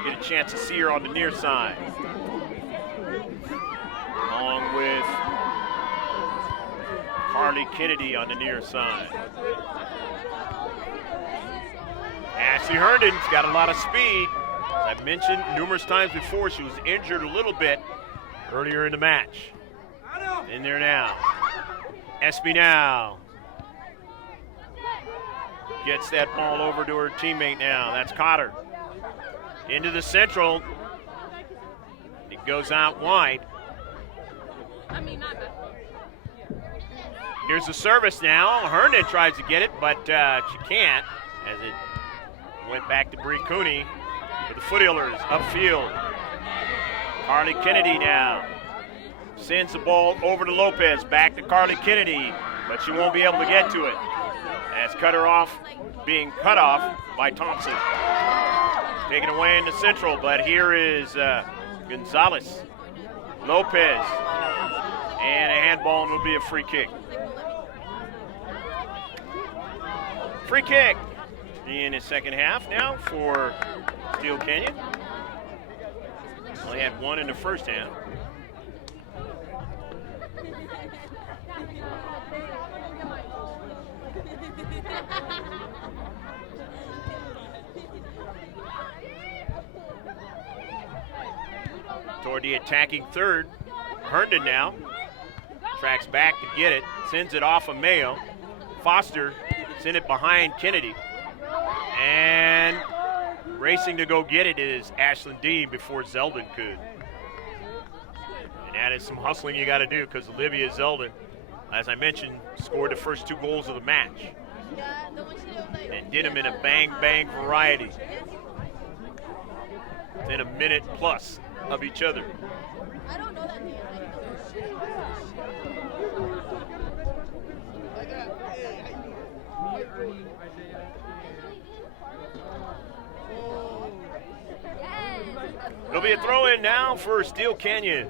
Get a chance to see her on the near side. Along with Carly Kennedy on the near side. Ashley Herndon's got a lot of speed. As I've mentioned numerous times before, she was injured a little bit earlier in the match. In there now. Espy now. Gets that ball over to her teammate now. That's Cotter. Into the central. It goes out wide. Here's the service now. Herndon tries to get it, but she can't as it went back to Bree Cooney for the Foothillers upfield. Carly Kennedy now sends the ball over to Lopez. Back to Carly Kennedy, but she won't be able to get to it. As being cut off by Thompson. Taken away in the central, but here is Gonzalez. Lopez. And a handball, and it'll be a free kick. Free kick in the second half now for Steele Canyon. Only had 1 in the first half. Toward the attacking third, Herndon now tracks back to get it, sends it off of Mayo. Foster sent it behind Kennedy. And racing to go get it is Ashlyn Dean before Zeldin could. And that is some hustling you got to do because Olivia Zeldin, as I mentioned, scored the first 2 goals of the match. And did them in a bang-bang variety. Within a minute plus of each other. I don't know that name. There'll be a throw-in now for Steele Canyon.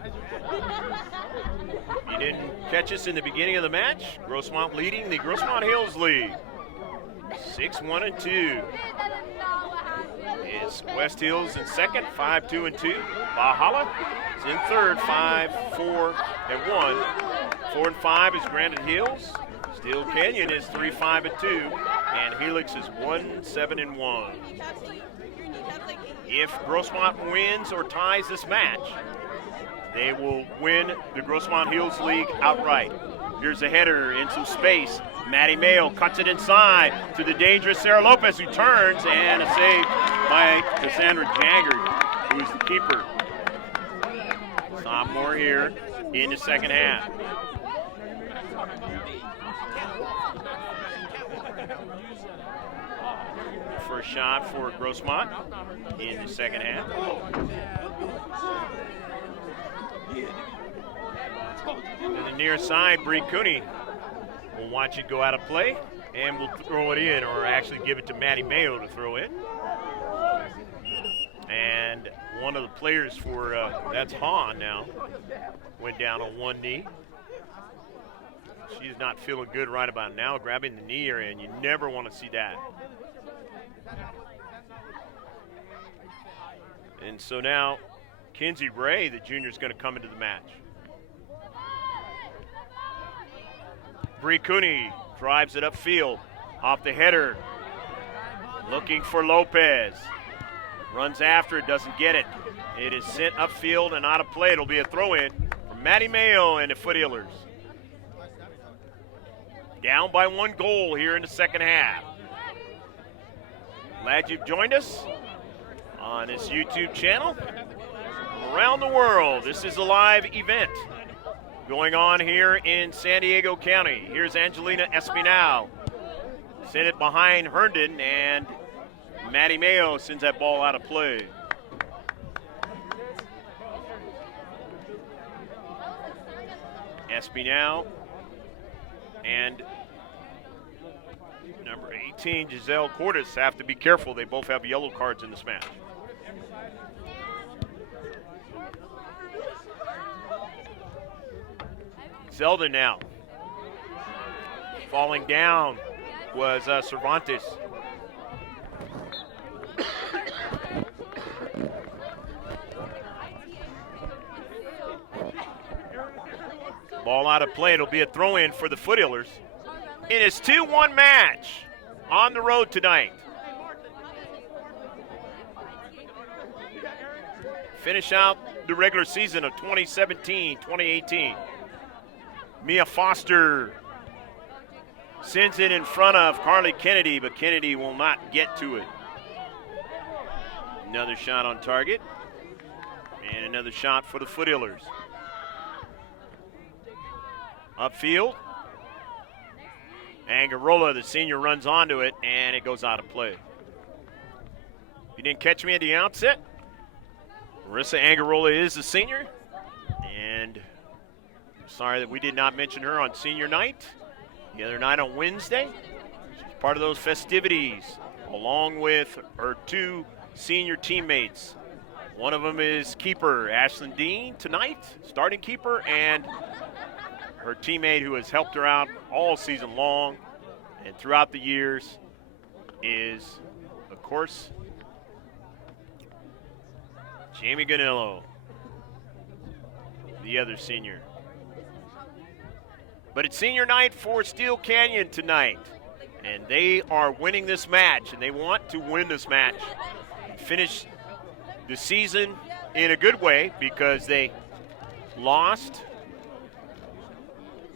You didn't catch us in the beginning of the match. Grossmont leading the Grossmont Hills League. 6-1-2. It's West Hills in second, 5-2-2. Valhalla is in third, 5-4-1. 4-5 is Granite Hills. Steele Canyon is 3-5-2, and Helix is 1-7-1. If Grossmont wins or ties this match, they will win the Grossmont Hills League outright. Here's a header in some space. Maddie Mayo cuts it inside to the dangerous Sarah Lopez, who turns, and a save by Cassandra Jaggard, who is the keeper. Sophomore here in the second half. First shot for Grossmont in the second half. To the near side, Bree Cooney will watch it go out of play and will throw it in, or actually give it to Maddie Mayo to throw in. And one of the players for, that's Hahn now, went down on one knee. She's not feeling good right about now, grabbing the knee area, and you never want to see that. And so now, Kinsey Ray, the junior, is going to come into the match. Bree Cooney drives it upfield, off the header, looking for Lopez. Runs after it, doesn't get it. It is sent upfield and out of play. It'll be a throw-in from Maddie Mayo and the Foothillers. Down by 1 goal here in the second half. Glad you've joined us on this YouTube channel from around the world. This is a live event going on here in San Diego County. Here's Angelina Espinal. Sent it behind Herndon, and Maddie Mayo sends that ball out of play. Espinal and number 18, Giselle Cordes, have to be careful. They both have yellow cards in this match. Zelda now. Falling down was Cervantes. Ball out of play. It'll be a throw-in for the Foothillers in his 2-1 match on the road tonight. Finish out the regular season of 2017-2018. Mia Foster sends it in front of Carly Kennedy, but Kennedy will not get to it. Another shot on target, and another shot for the Foothillers. Upfield, Angarola, the senior, runs onto it, and it goes out of play. If you didn't catch me at the outset, Marissa Angarola is the senior, and sorry that we did not mention her on senior night, the other night on Wednesday. She's part of those festivities, along with her 2 senior teammates. One of them is keeper Ashlyn Dean tonight, starting keeper, and her teammate who has helped her out all season long and throughout the years is, of course, Jamie Ganillo, the other senior. But it's senior night for Steele Canyon tonight, and they are winning this match, and they want to win this match, finish the season in a good way, because they lost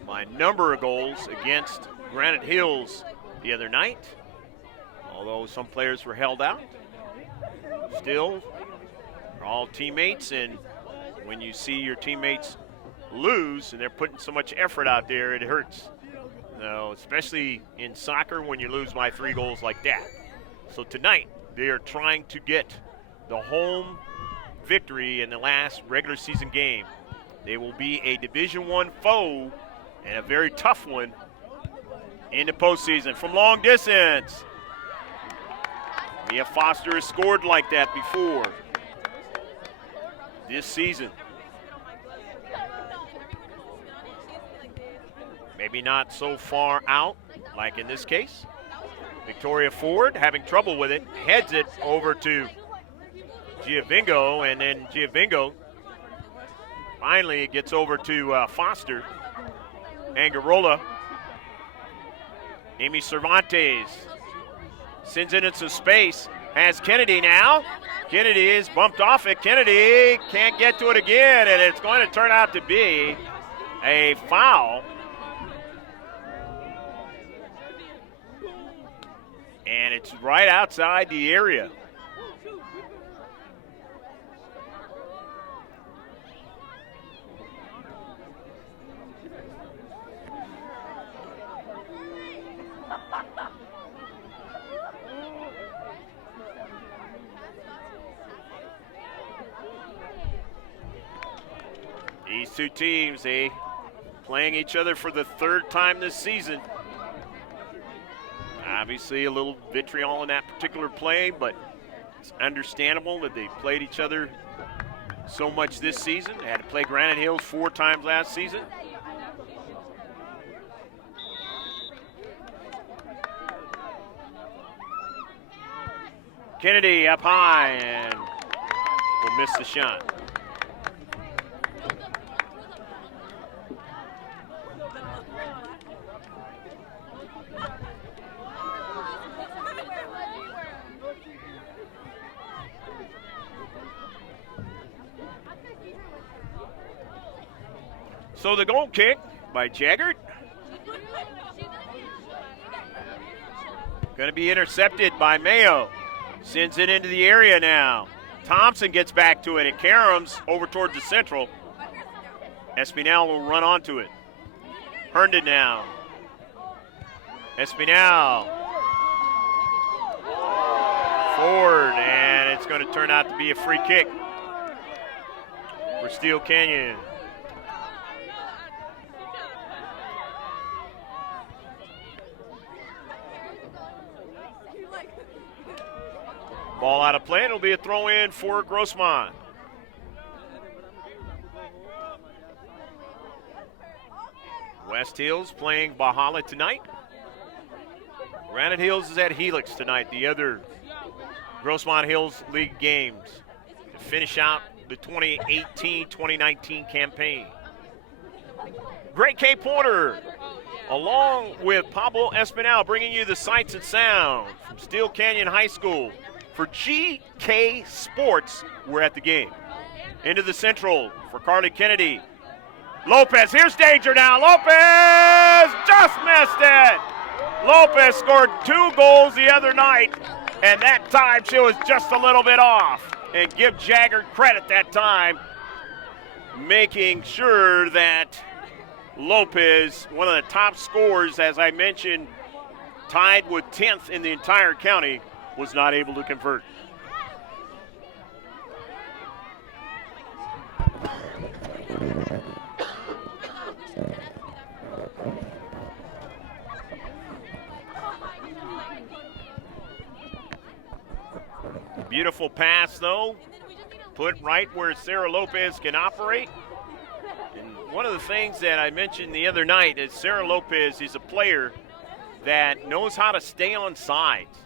by a number of goals against Granite Hills the other night, although some players were held out. Still, they're all teammates, and when you see your teammates lose and they're putting so much effort out there, it hurts. No, especially in soccer when you lose by 3 goals like that. So tonight, they are trying to get the home victory in the last regular season game. They will be a Division I foe, and a very tough one in the postseason. From long distance, Mia Foster has scored like that before this season. Maybe not so far out, like in this case. Victoria Ford having trouble with it, heads it over to Giovingo, and then Giovingo finally it gets over to Foster. Angarola. Amy Cervantes sends it into space. has Kennedy now. Kennedy is bumped off it. Kennedy can't get to it again, and it's going to turn out to be a foul. And it's right outside the area. These two teams, playing each other for the third time this season. Obviously a little vitriol in that particular play, but it's understandable that they played each other so much this season. They had to play Granite Hills 4 times last season. Kennedy up high and will miss the shot. So the goal kick by Jaggert. Going to be intercepted by Mayo. Sends it into the area now. Thompson gets back to it. It caroms over towards the central. Espinal will run onto it. Herndon now. Espinal. Forward, and it's going to turn out to be a free kick for Steele Canyon. Ball out of play, and it'll be a throw-in for Grossmont. West Hills playing Bahala tonight. Granite Hills is at Helix tonight, the other Grossmont Hills League games to finish out the 2018-2019 campaign. Great K Porter, along with Pablo Espinal, bringing you the sights and sound from Steele Canyon High School. For GK Sports, we're at the game. Into the central for Carly Kennedy. Lopez, here's danger now. Lopez just missed it. Lopez scored 2 goals the other night, and that time she was just a little bit off. And give Jagger credit that time, making sure that Lopez, one of the top scorers, as I mentioned, tied with 10th in the entire county, was not able to convert. Beautiful pass, though. Put right where Sarah Lopez can operate. And one of the things that I mentioned the other night is Sarah Lopez is a player that knows how to stay on sides.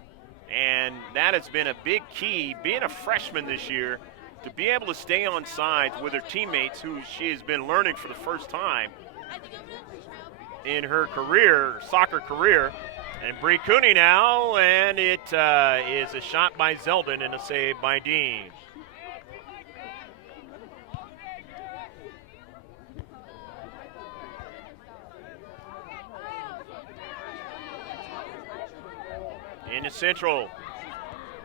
And that has been a big key, being a freshman this year, to be able to stay on sides with her teammates who she has been learning for the first time in her career, soccer career. And Bree Cooney now, and it is a shot by Zeldin and a save by Dean. Into central,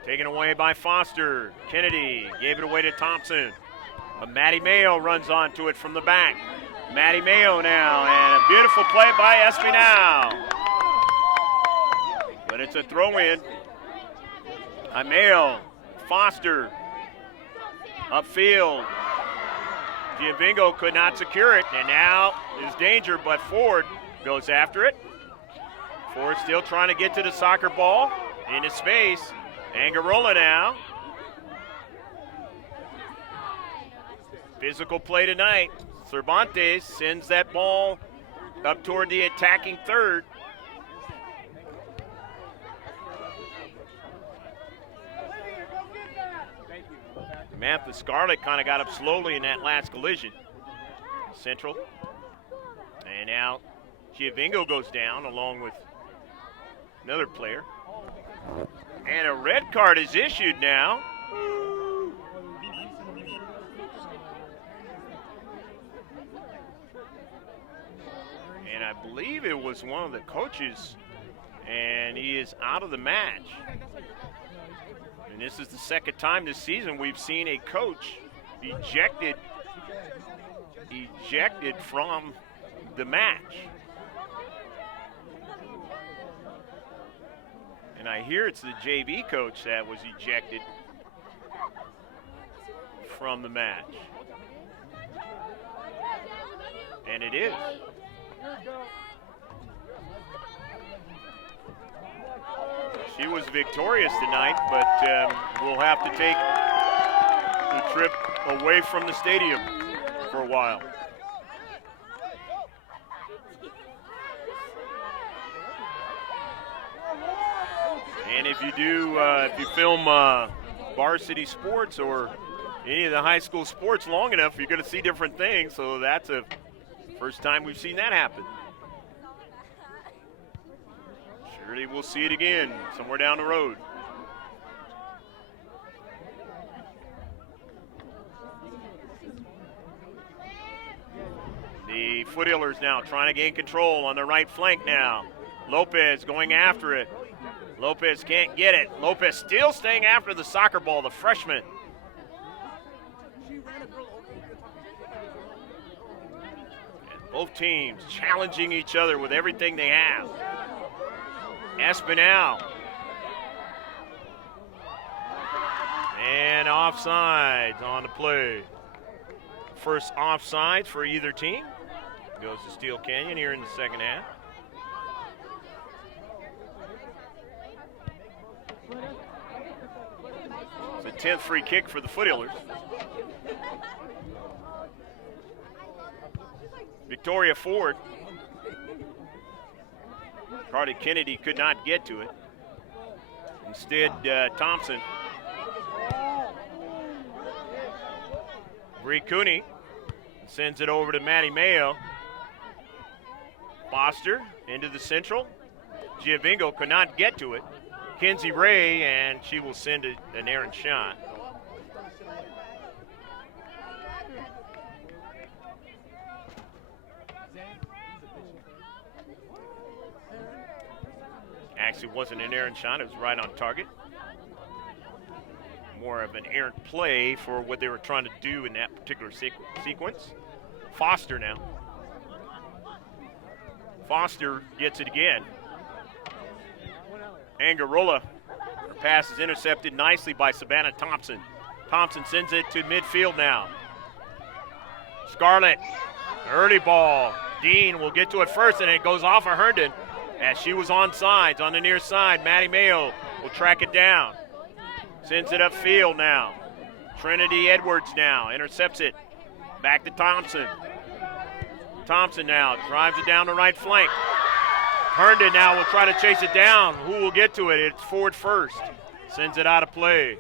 taken away by Foster. Kennedy gave it away to Thompson. But Maddie Mayo runs onto it from the back. Maddie Mayo now, and a beautiful play by Espinal. But it's a throw-in. Mayo, Foster, upfield. Giovingo could not secure it, and now is danger, but Ford goes after it. Ford still trying to get to the soccer ball. Into space. Angarola now. Physical play tonight. Cervantes sends that ball up toward the attacking third. Samantha Scarlett kind of got up slowly in that last collision. Central. And now Giovingo goes down along with another player. And a red card is issued now. And I believe it was one of the coaches, and he is out of the match. And this is the second time this season we've seen a coach ejected from the match. And I hear it's the JV coach that was ejected from the match. And it is. She was victorious tonight, but we'll have to take the trip away from the stadium for a while. And if you film varsity sports or any of the high school sports long enough, you're going to see different things. So that's the first time we've seen that happen. Surely we'll see it again somewhere down the road. The Foothillers now trying to gain control on the right flank now. Lopez going after it. Lopez can't get it. Lopez still staying after the soccer ball, the freshman. And both teams challenging each other with everything they have. Espinal. And offsides on the play. First offside for either team. Goes to Steele Canyon here in the second half. It's a 10th free kick for the Foothillers. Victoria Ford. Cardi Kennedy could not get to it. Instead, Thompson. Bree Cooney sends it over to Maddie Mayo. Foster into the central. Giovingo could not get to it. Kenzie Ray, and she will send an errant shot. Actually wasn't an errant shot, it was right on target. More of an errant play for what they were trying to do in that particular sequence. Foster now. Foster gets it again. Angarola. Her pass is intercepted nicely by Savannah Thompson. Thompson sends it to midfield now. Scarlett, early ball. Dean will get to it first, and it goes off of Herndon as she was on sides on the near side. Maddie Mayo will track it down. Sends it upfield now. Trinity Edwards now intercepts it. Back to Thompson. Thompson now drives it down the right flank. Herndon now will try to chase it down. Who will get to it? It's Ford first. Sends it out of play.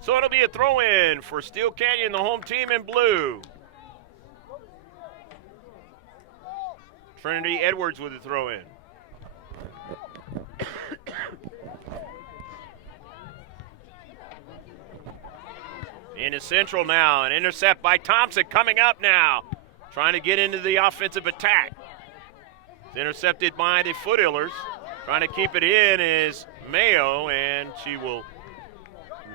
So it'll be a throw-in for Steele Canyon, the home team in blue. Trinity Edwards with a throw-in. Into central now, an intercept by Thompson coming up now. Trying to get into the offensive attack. It's intercepted by the Foothillers. Trying to keep it in is Mayo, and she will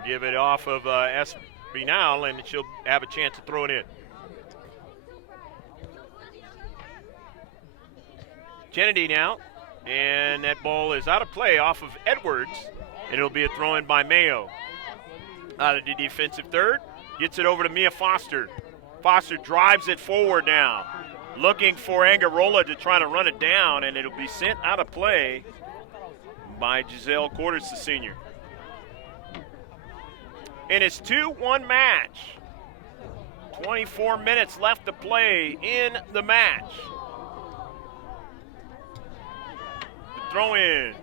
give it off of Espinal, and she'll have a chance to throw it in. Kennedy now, and that ball is out of play off of Edwards, and it'll be a throw-in by Mayo. Out of the defensive third, gets it over to Mia Foster. Foster drives it forward now, looking for Angarola to try to run it down, and it'll be sent out of play by Giselle Quarters, the senior. And it's 2-1 match. 24 minutes left to play in the match. The throw-in.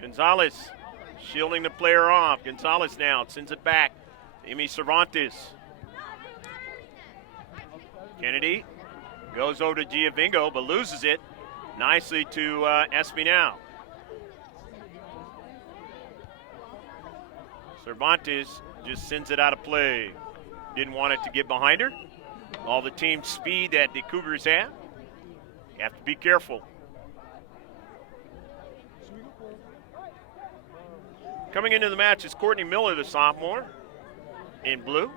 Gonzalez shielding the player off. Gonzalez now sends it back. Amy Cervantes. Kennedy goes over to Giovinco, but loses it nicely to Espinal. Cervantes just sends it out of play. Didn't want it to get behind her. All the team speed that the Cougars have. You have to be careful. Coming into the match is Courtney Miller, the sophomore, in blue.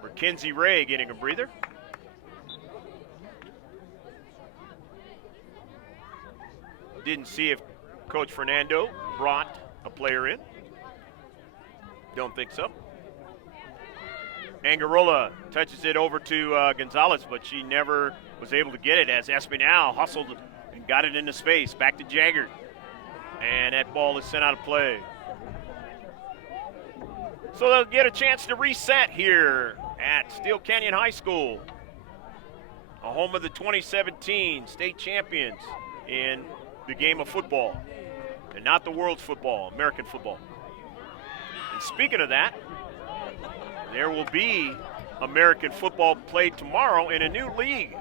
Mackenzie Ray getting a breather. Didn't see if Coach Fernando brought a player in. Don't think so. Angarola touches it over to Gonzalez, but she never was able to get it as Espinal hustled and got it into space. Back to Jaggard. And that ball is sent out of play. So they'll get a chance to reset here at Steele Canyon High School, a home of the 2017 state champions in the game of football, and not the world's football, American football. And speaking of that, there will be American football played tomorrow in a new league,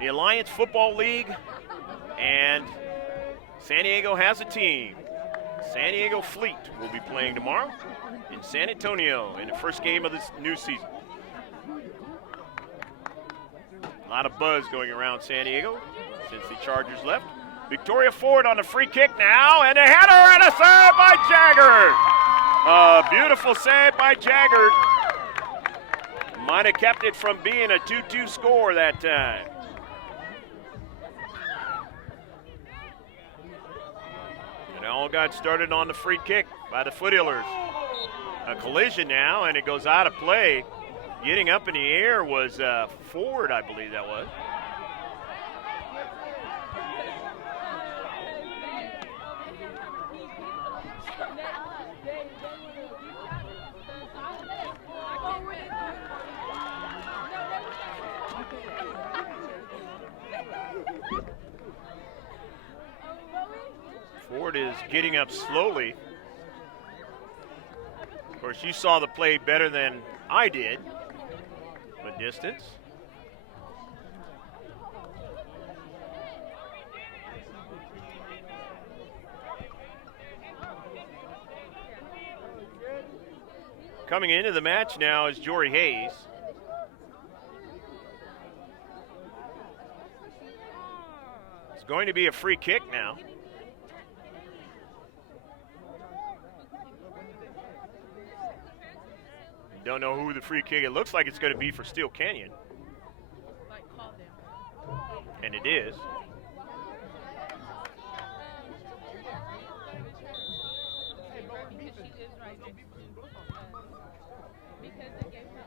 the Alliance Football League, and San Diego has a team. San Diego Fleet will be playing tomorrow in San Antonio in the first game of this new season. A lot of buzz going around San Diego since the Chargers left. Victoria Ford on the free kick now, and a header and a save by Jaggard. A beautiful save by Jaggard. Might have kept it from being a 2-2 score that time. And it all got started on the free kick by the Foothillers. A collision now, and it goes out of play. Getting up in the air was Ford, I believe that was. Ford is getting up slowly. Of course, you saw the play better than I did. The distance. Coming into the match now is Jory Hayes. It's going to be a free kick now. Don't know who the free kick. It looks like it's going to be for Steele Canyon. And it is.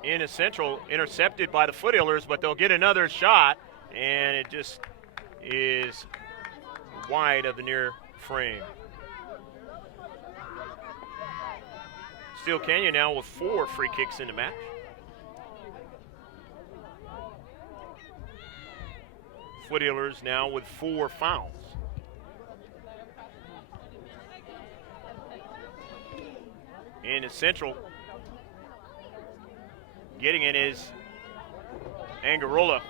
In a central, intercepted by the Foothillers, but they'll get another shot, and it just is wide of the near frame. Steele Canyon now with 4 free kicks in the match. Foothillers now with 4 fouls. In the central, getting it is Angarola.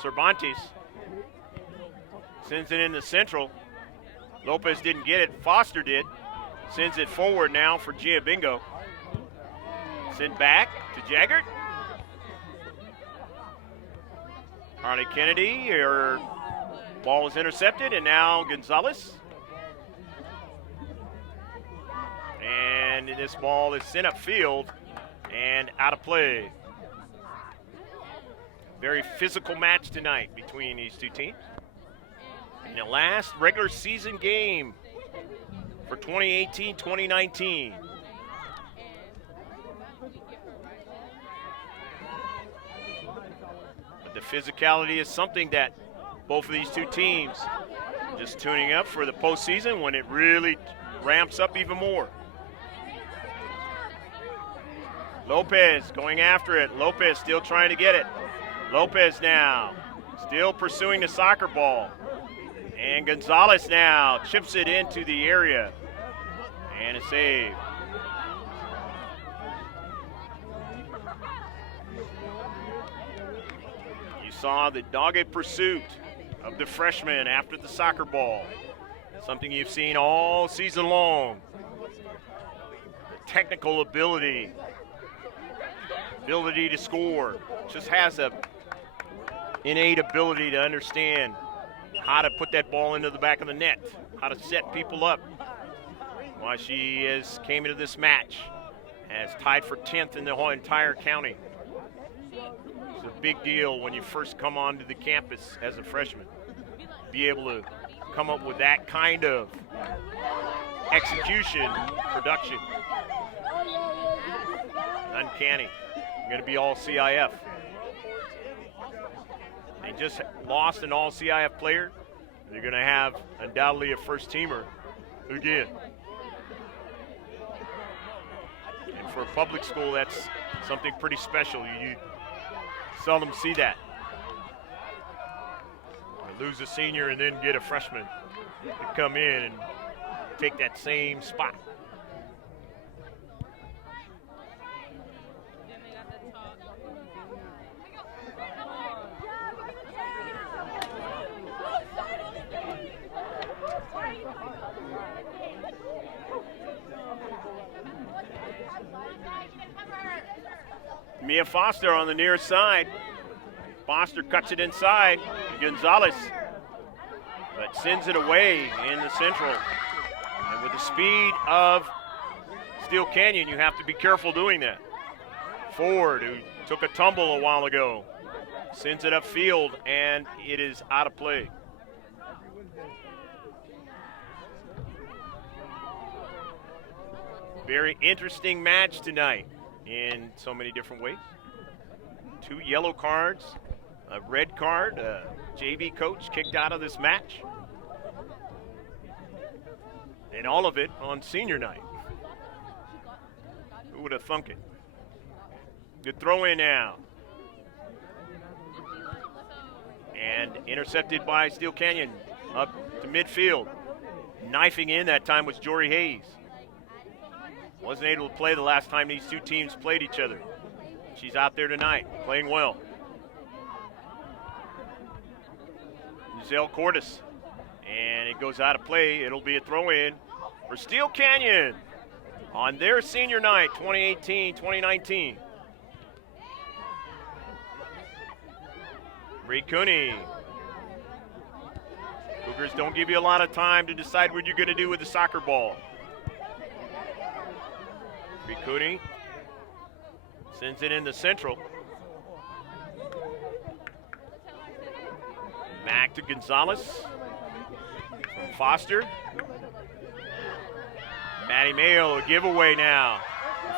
Cervantes sends it in the central. Lopez didn't get it. Foster did. Sends it forward now for Giovinco. Sent back to Jaggard. Harley Kennedy, her ball is intercepted, and now Gonzalez. And this ball is sent upfield and out of play. Very physical match tonight between these two teams. In the last regular season game for 2018-2019. But the physicality is something that both of these two teams are just tuning up for the postseason when it really ramps up even more. Lopez going after it. Lopez still trying to get it. Lopez now still pursuing the soccer ball. And Gonzalez now chips it into the area. And a save. saw the dogged pursuit of the freshman after the soccer ball. Something you've seen all season long. The technical ability to score. Just has a innate ability to understand how to put that ball into the back of the net, how to set people up. While she came into this match, has tied for 10th in the whole entire county. It's a big deal when you first come onto the campus as a freshman. Be able to come up with that kind of execution, production. Uncanny. You're going to be all CIF. They just lost an all CIF player. They're going to have undoubtedly a first teamer again. And for a public school, that's something pretty special. You seldom see that. You lose a senior and then get a freshman to come in and take that same spot. Mia Foster on the near side. Foster cuts it inside. Gonzalez, but sends it away in the central. And with the speed of Steele Canyon, you have to be careful doing that. Ford, who took a tumble a while ago, sends it upfield, and it is out of play. Very interesting match tonight in so many different ways. 2 yellow cards, a red card, a JV coach kicked out of this match. And all of it on senior night. Who would have thunk it? Good throw in now. And intercepted by Steele Canyon up to midfield. Knifing in that time was Jory Hayes. Wasn't able to play the last time these two teams played each other. She's out there tonight, playing well. Giselle Cordes. And it goes out of play. It'll be a throw-in for Steele Canyon on their senior night, 2018-2019. Bree Cooney. Cougars don't give you a lot of time to decide what you're going to do with the soccer ball. Bree Cooney sends it in the central. Back to Gonzalez. From Foster. Maddie Mayo, a giveaway now.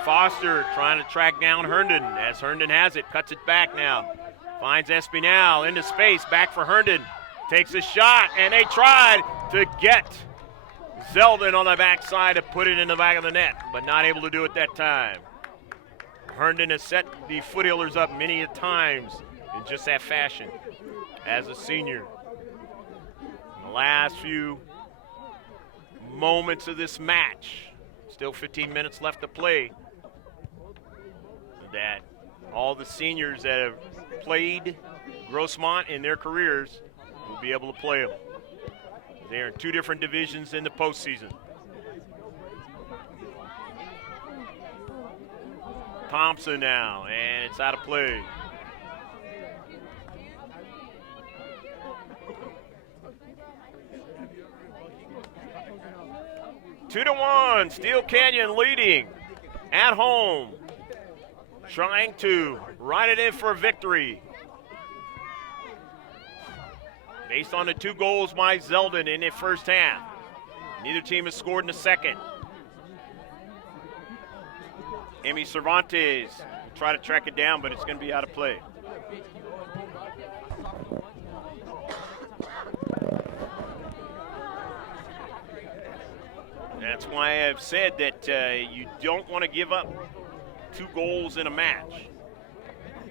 Foster trying to track down Herndon as Herndon has it. Cuts it back now. Finds Espinal into space. Back for Herndon. Takes a shot, and they tried to get Zeldin on the backside to put it in the back of the net, but not able to do it that time. Herndon has set the Foothillers up many a times in just that fashion as a senior. In the last few moments of this match, still 15 minutes left to play, that all the seniors that have played Grossmont in their careers will be able to play them. They're in 2 different divisions in the postseason. Thompson now, and it's out of play. Two to 1, Steele Canyon leading at home, trying to ride it in for a victory. Based on the 2 goals by Zeldin in the first half. Neither team has scored in the second. Amy Cervantes will try to track it down, but it's going to be out of play. That's why I've said that you don't want to give up 2 goals in a match.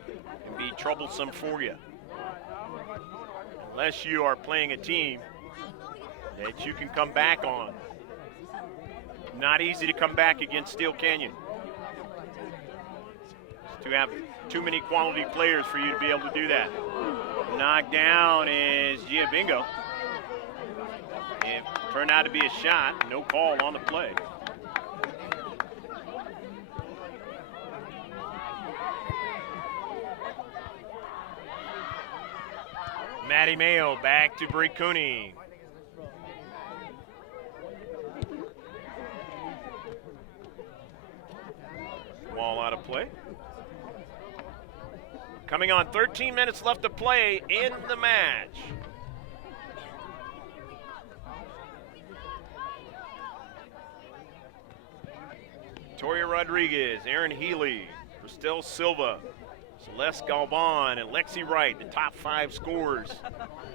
It can be troublesome for you. Unless you are playing a team that you can come back on. Not easy to come back against Steele Canyon. To have too many quality players for you to be able to do that. Knocked down is Giabingo. It turned out to be a shot. No call on the play. Matty Mayo back to Bree Cooney. Ball out of play. Coming on 13 minutes left to play in the match. Victoria Rodriguez, Aaron Healy, Christelle Silva, Celeste Galvan, and Lexi Wright, the top 5 scorers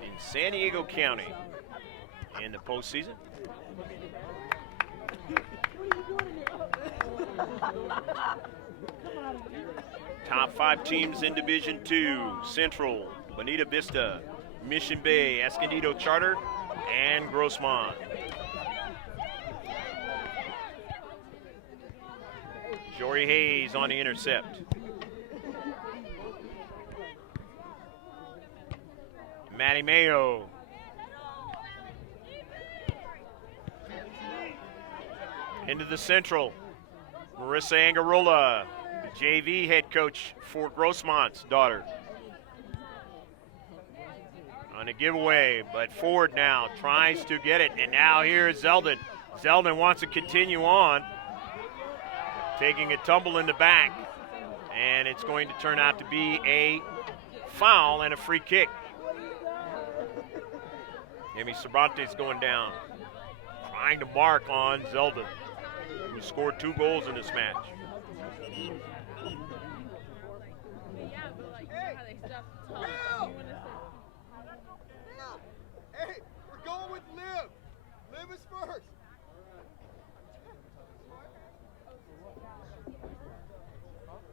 in San Diego County in the postseason. Top 5 teams in Division II: Central, Bonita Vista, Mission Bay, Escondido Charter, and Grossmont. Jory Hayes on the intercept. Matty Mayo. Into the Central. Marissa Angarola, the JV head coach for Grossmont's daughter. On a giveaway, but Ford now tries to get it, and now here is Zeldin. Zeldin wants to continue on, taking a tumble in the back, and it's going to turn out to be a foul and a free kick. Amy Cervantes going down, trying to mark on Zeldin, who scored 2 goals in this match. Hey, we're going with Liv. Liv is first.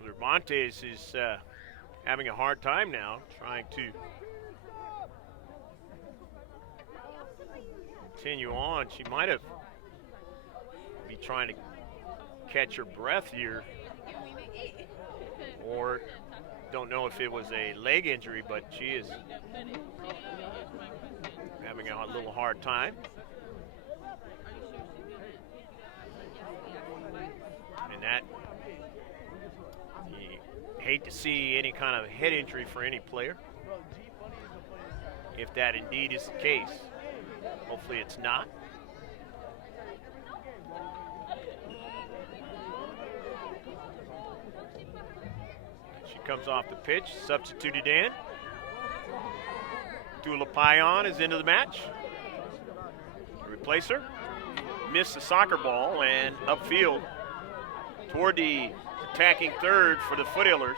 Cervantes is having a hard time now, trying to continue on. She might have be trying to catch her breath here, or don't know if it was a leg injury, but she is having a little hard time. And that, you hate to see any kind of head injury for any player, if that indeed is the case. Hopefully it's not. She comes off the pitch, substituted in. Dula Payan is into the match. Replace her. Missed the soccer ball, and upfield toward the attacking third for the Foothillers.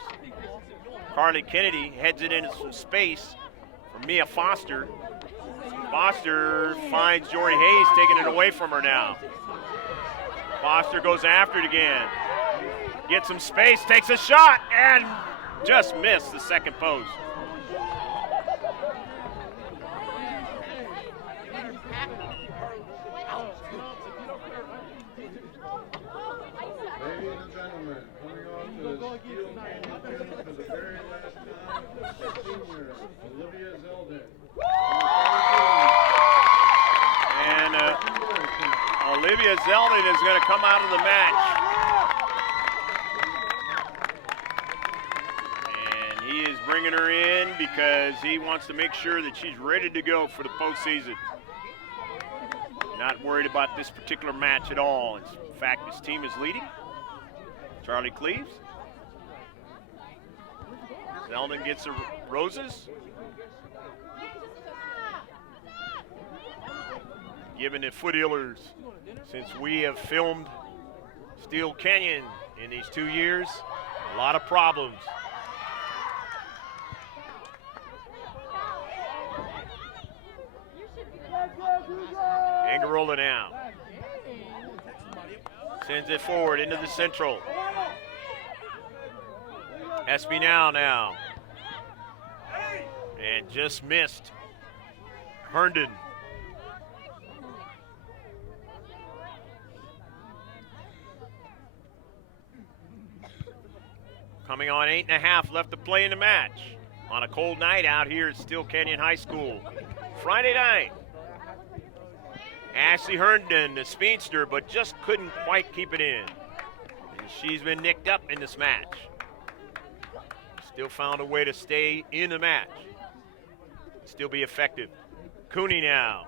Carly Kennedy heads it into some space for Mia Foster. Foster finds Jory Hayes, taking it away from her now. Foster goes after it again. Gets some space, takes a shot, and just missed the second post. Ladies and gentlemen, coming on to the Steele campaign for the very last time, senior Olivia Zeldin. And Olivia Zeldin is going to come out of the match. And he is bringing her in because he wants to make sure that she's ready to go for the postseason. Not worried about this particular match at all. In fact, his team is leading. Charlie Cleves. Zeldin gets the roses. Given the Foothillers, since we have filmed Steele Canyon in these 2 years, a lot of problems. Angarola now. Sends it forward into the Central. Espinal now. And just missed Herndon. Coming on 8.5 left to play in the match. on a cold night out here at Steele Canyon High School. Friday night. Ashley Herndon, the speedster, but just couldn't quite keep it in. And she's been nicked up in this match. Still found a way to stay in the match. Still be effective. Cooney now.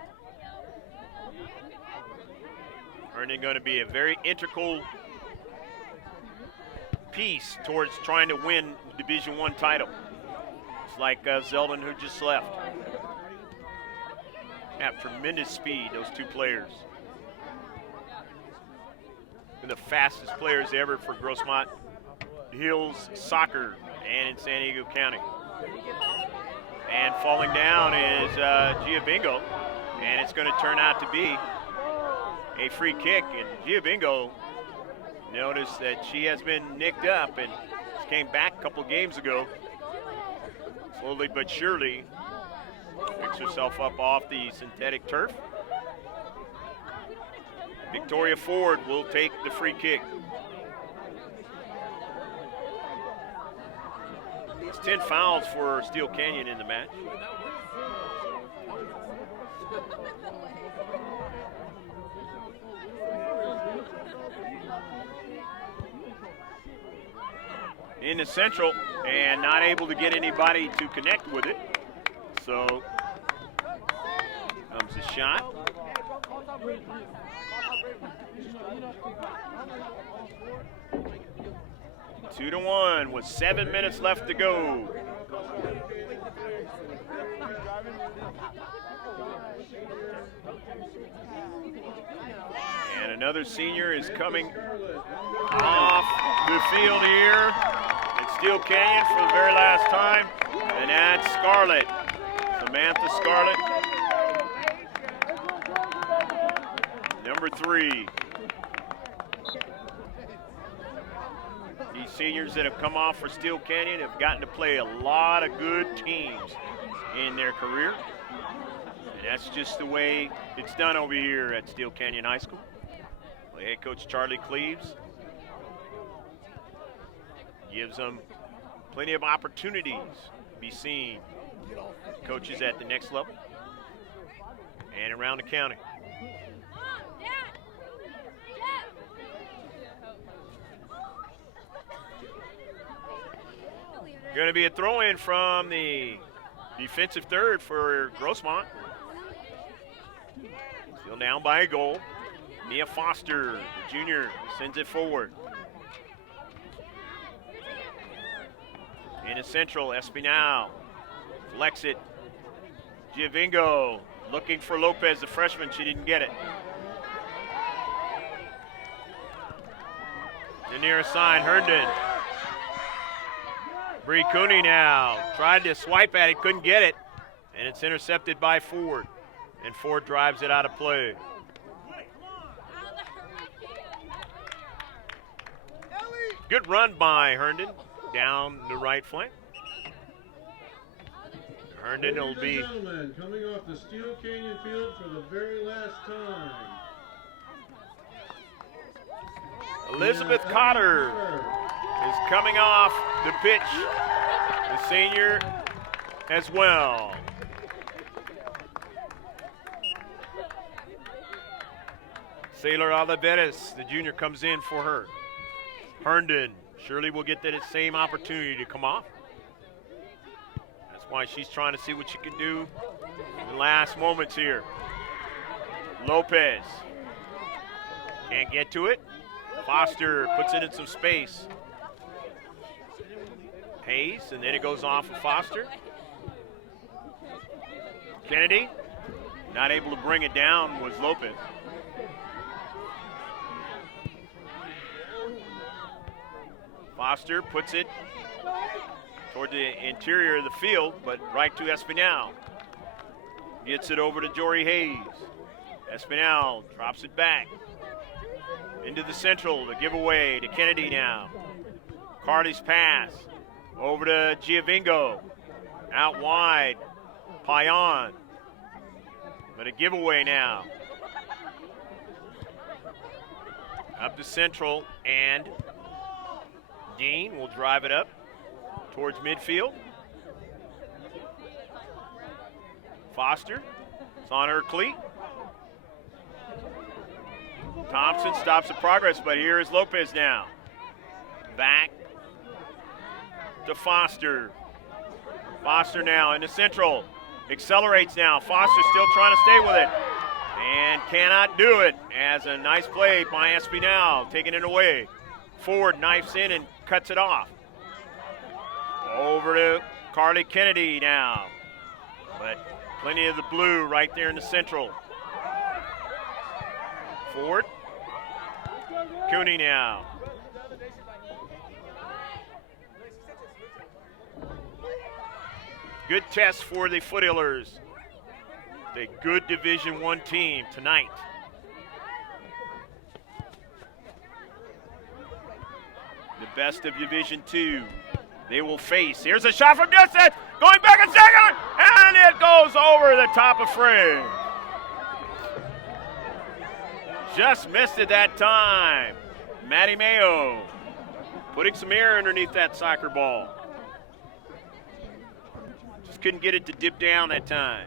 Herndon going to be a very integral piece towards trying to win the Division I title. It's like Zeldin, who just left. Have tremendous speed, those two players. And the fastest players ever for Grossmont Hills soccer and in San Diego County. And falling down is Gia Bingo, and it's going to turn out to be a free kick. And Gia Bingo, notice that she has been nicked up and came back a couple games ago. Slowly but surely picks herself up off the synthetic turf. Victoria Ford will take the free kick. It's 10 fouls for Steele Canyon in the match. In the central, and not able to get anybody to connect with it. So comes a shot. Two to one with 7 minutes left to go. And another senior is coming off the field here at Steele Canyon for the very last time, and that's Scarlett, Samantha Scarlett, number 3. These seniors that have come off for Steele Canyon have gotten to play a lot of good teams in their career, and that's just the way it's done over here at Steele Canyon High School. The head coach Charlie Cleaves gives them plenty of opportunities to be seen. Coaches at the next level and around the county. Going to be a throw-in from the defensive third for Grossmont. Still down by a goal. Mia Foster, the junior, sends it forward. In the central, Espinal flex it. Giovingo looking for Lopez, the freshman. She didn't get it. The nearest sign, Herndon. Bree Cooney now tried to swipe at it, couldn't get it, and it's intercepted by Ford, and Ford drives it out of play. Good run by Herndon down the right flank. Herndon will be. Ladies and gentlemen, coming off the Steele Canyon field for the very last time, Elizabeth Cotter is coming off the pitch, the senior as well. Sailor Oliveras, the junior, comes in for her. Herndon surely will get that same opportunity to come off. That's why she's trying to see what she can do in the last moments here. Lopez can't get to it. Foster puts it in some space. Hayes, and then it goes off of Foster. Kennedy, not able to bring it down, was Lopez. Foster puts it toward the interior of the field, but right to Espinal. Gets it over to Jory Hayes. Espinal drops it back. Into the central, the giveaway to Kennedy now. Carty's pass over to Giovingo. Out wide, Payan. But a giveaway now. Up the central, and Dean will drive it up towards midfield. Foster. It's on her cleat. Thompson stops the progress, but here is Lopez now. Back to Foster. Foster now in the central. Accelerates now. Foster still trying to stay with it. And cannot do it, as a nice play by Espinal, taking it away. Ford knifes in and cuts it off. Over to Carly Kennedy now. But plenty of the blue right there in the central. Ford. Cooney now. Good test for the Foothillers. A good Division I team tonight. The best of Division II. They will face. Here's a shot from distance. Going back a second. And it goes over the top of frame. Just missed it that time. Maddie Mayo putting some air underneath that soccer ball. Just couldn't get it to dip down that time.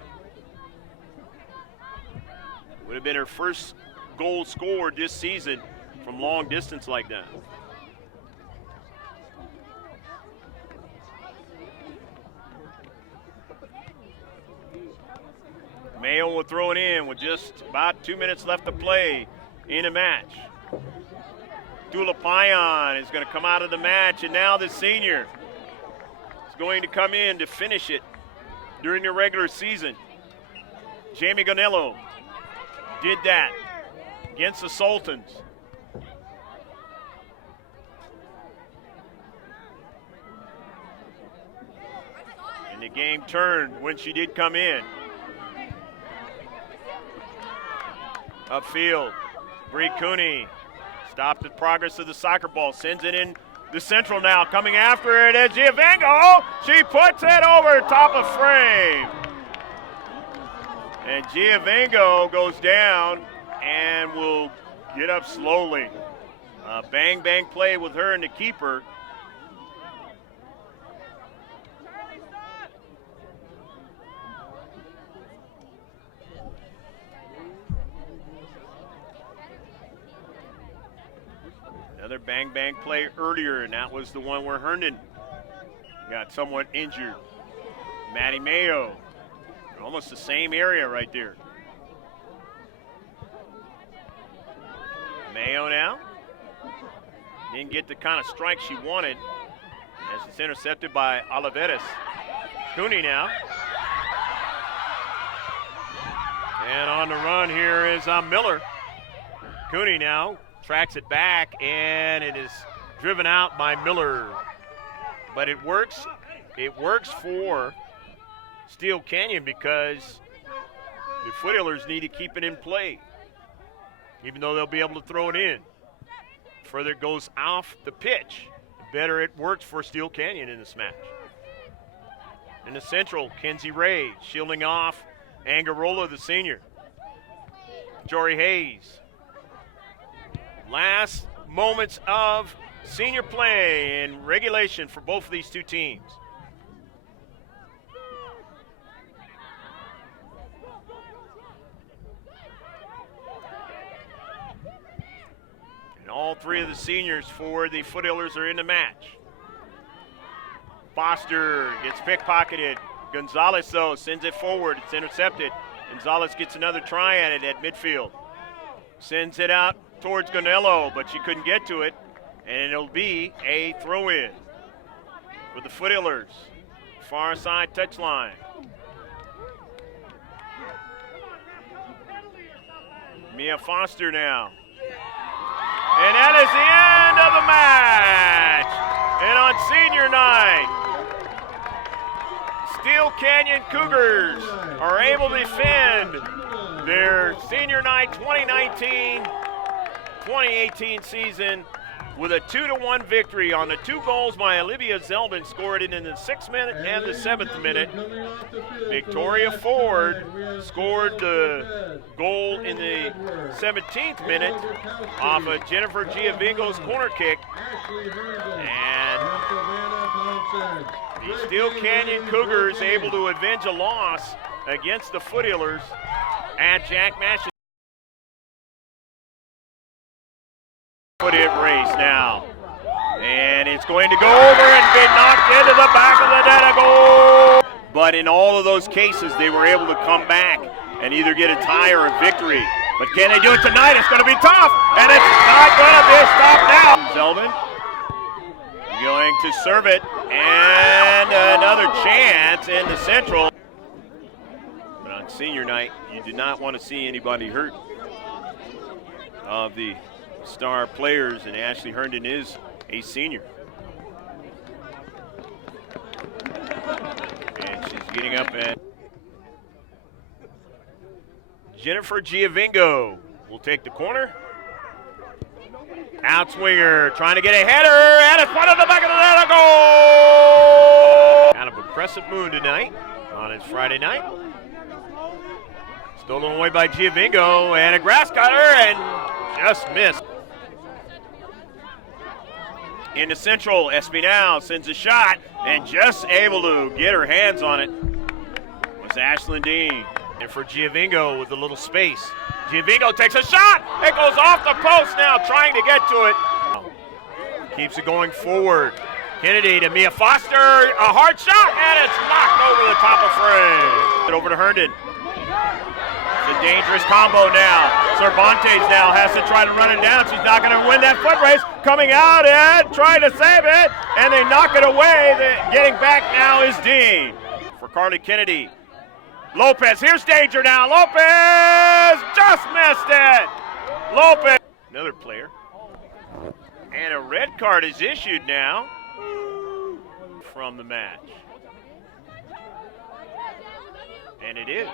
Would have been her first goal scored this season from long distance like that. Mayo will throw it in with just about 2 minutes left to play in a match. Dula Payan is going to come out of the match, and now the senior is going to come in to finish it during the regular season. Jamie Gonello did that against the Sultans. And the game turned when she did come in. Upfield, Bree Cooney stopped the progress of the soccer ball, sends it in the central now. Coming after it is Giovango. She puts it over top of frame. And Giovango goes down and will get up slowly. Bang, bang play with her and the keeper. Another bang, bang play earlier, and that was the one where Herndon got somewhat injured. Maddie Mayo, almost the same area right there. Mayo now. Didn't get the kind of strike she wanted as it's intercepted by Oliveras. Cooney now. And on the run here is Miller. Cooney now tracks it back, and it is driven out by Miller. But it works. It works for Steele Canyon because the Foothillers need to keep it in play, even though they'll be able to throw it in. The further it goes off the pitch, the better it works for Steele Canyon in this match. In the central, Kenzie Ray shielding off Angarola, the senior. Jory Hayes. Last moments of senior play in regulation for both of these two teams. And all three of the seniors for the Foothillers are in the match. Foster gets pickpocketed. Gonzalez, though, sends it forward. It's intercepted. Gonzalez gets another try at it at midfield. Sends it out towards Gonello, but she couldn't get to it, and it'll be a throw-in for the Foothillers. Far side touchline. Mia Foster now. And that is the end of the match. And on senior night, Steele Canyon Cougars are able to defend their senior night 2019-2018 season with a 2-1 victory on the 2 goals by Olivia Zeldin, scored it in the 6th minute and the 7th minute. Victoria Ford scored the goal in the 17th minute off of Jennifer Giovango's corner kick. And the Steele Canyon Cougars able to avenge a loss against the Foothillers at Jack Mash. Foot-hit race now. And it's going to go over and be knocked into the back of the net and goal. But in all of those cases, they were able to come back and either get a tie or a victory. But can they do it tonight? It's going to be tough, and it's not going to be stopped now. Zeldin going to serve it, and another chance in the Central. But on senior night, you do not want to see anybody hurt of the star players, and Ashley Herndon is a senior. And she's getting up, and Jennifer Giovingo will take the corner. Outswinger trying to get a header, and it's one of the back of the net, a goal! Kind of a crescent moon tonight on its Friday night. Stolen away by Giovingo, and a grass cutter, and just missed. Into Central, Espinal sends a shot, and just able to get her hands on it was Ashlyn Dean. And for Giovingo with a little space. Giovingo takes a shot. It goes off the post now, trying to get to it. Keeps it going forward. Kennedy to Mia Foster. A hard shot, and it's knocked over the top of frame. Over to Herndon. It's a dangerous combo now. Cervantes now has to try to run it down. She's not going to win that foot race. Coming out and trying to save it, and they knock it away. Getting back now is Dean. For Carly Kennedy. Lopez, here's danger now. Lopez just missed it. Lopez. Another player. And a red card is issued now from the match. And it is.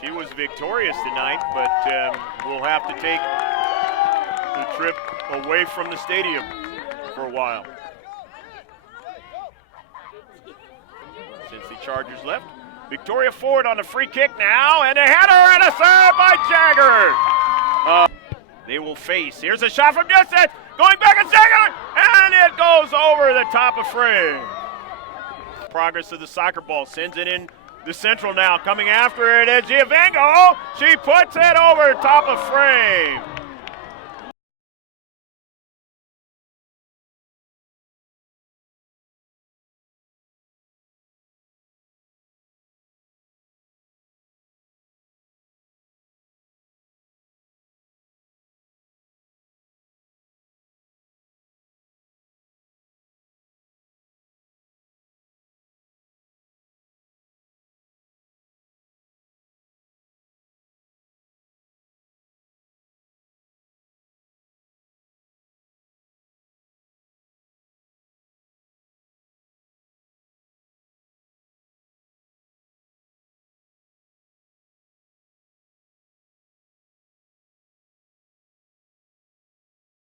She was victorious tonight, but we'll have to take the trip away from the stadium for a while. Since the Chargers left. Victoria Ford on the free kick now, and a header and a serve by Jagger. They will face. Here's a shot from distance, going back a second, and it goes over the top of frame. Progress of the soccer ball sends it in the Central now. Coming after it is Giovingo. She puts it over top of frame.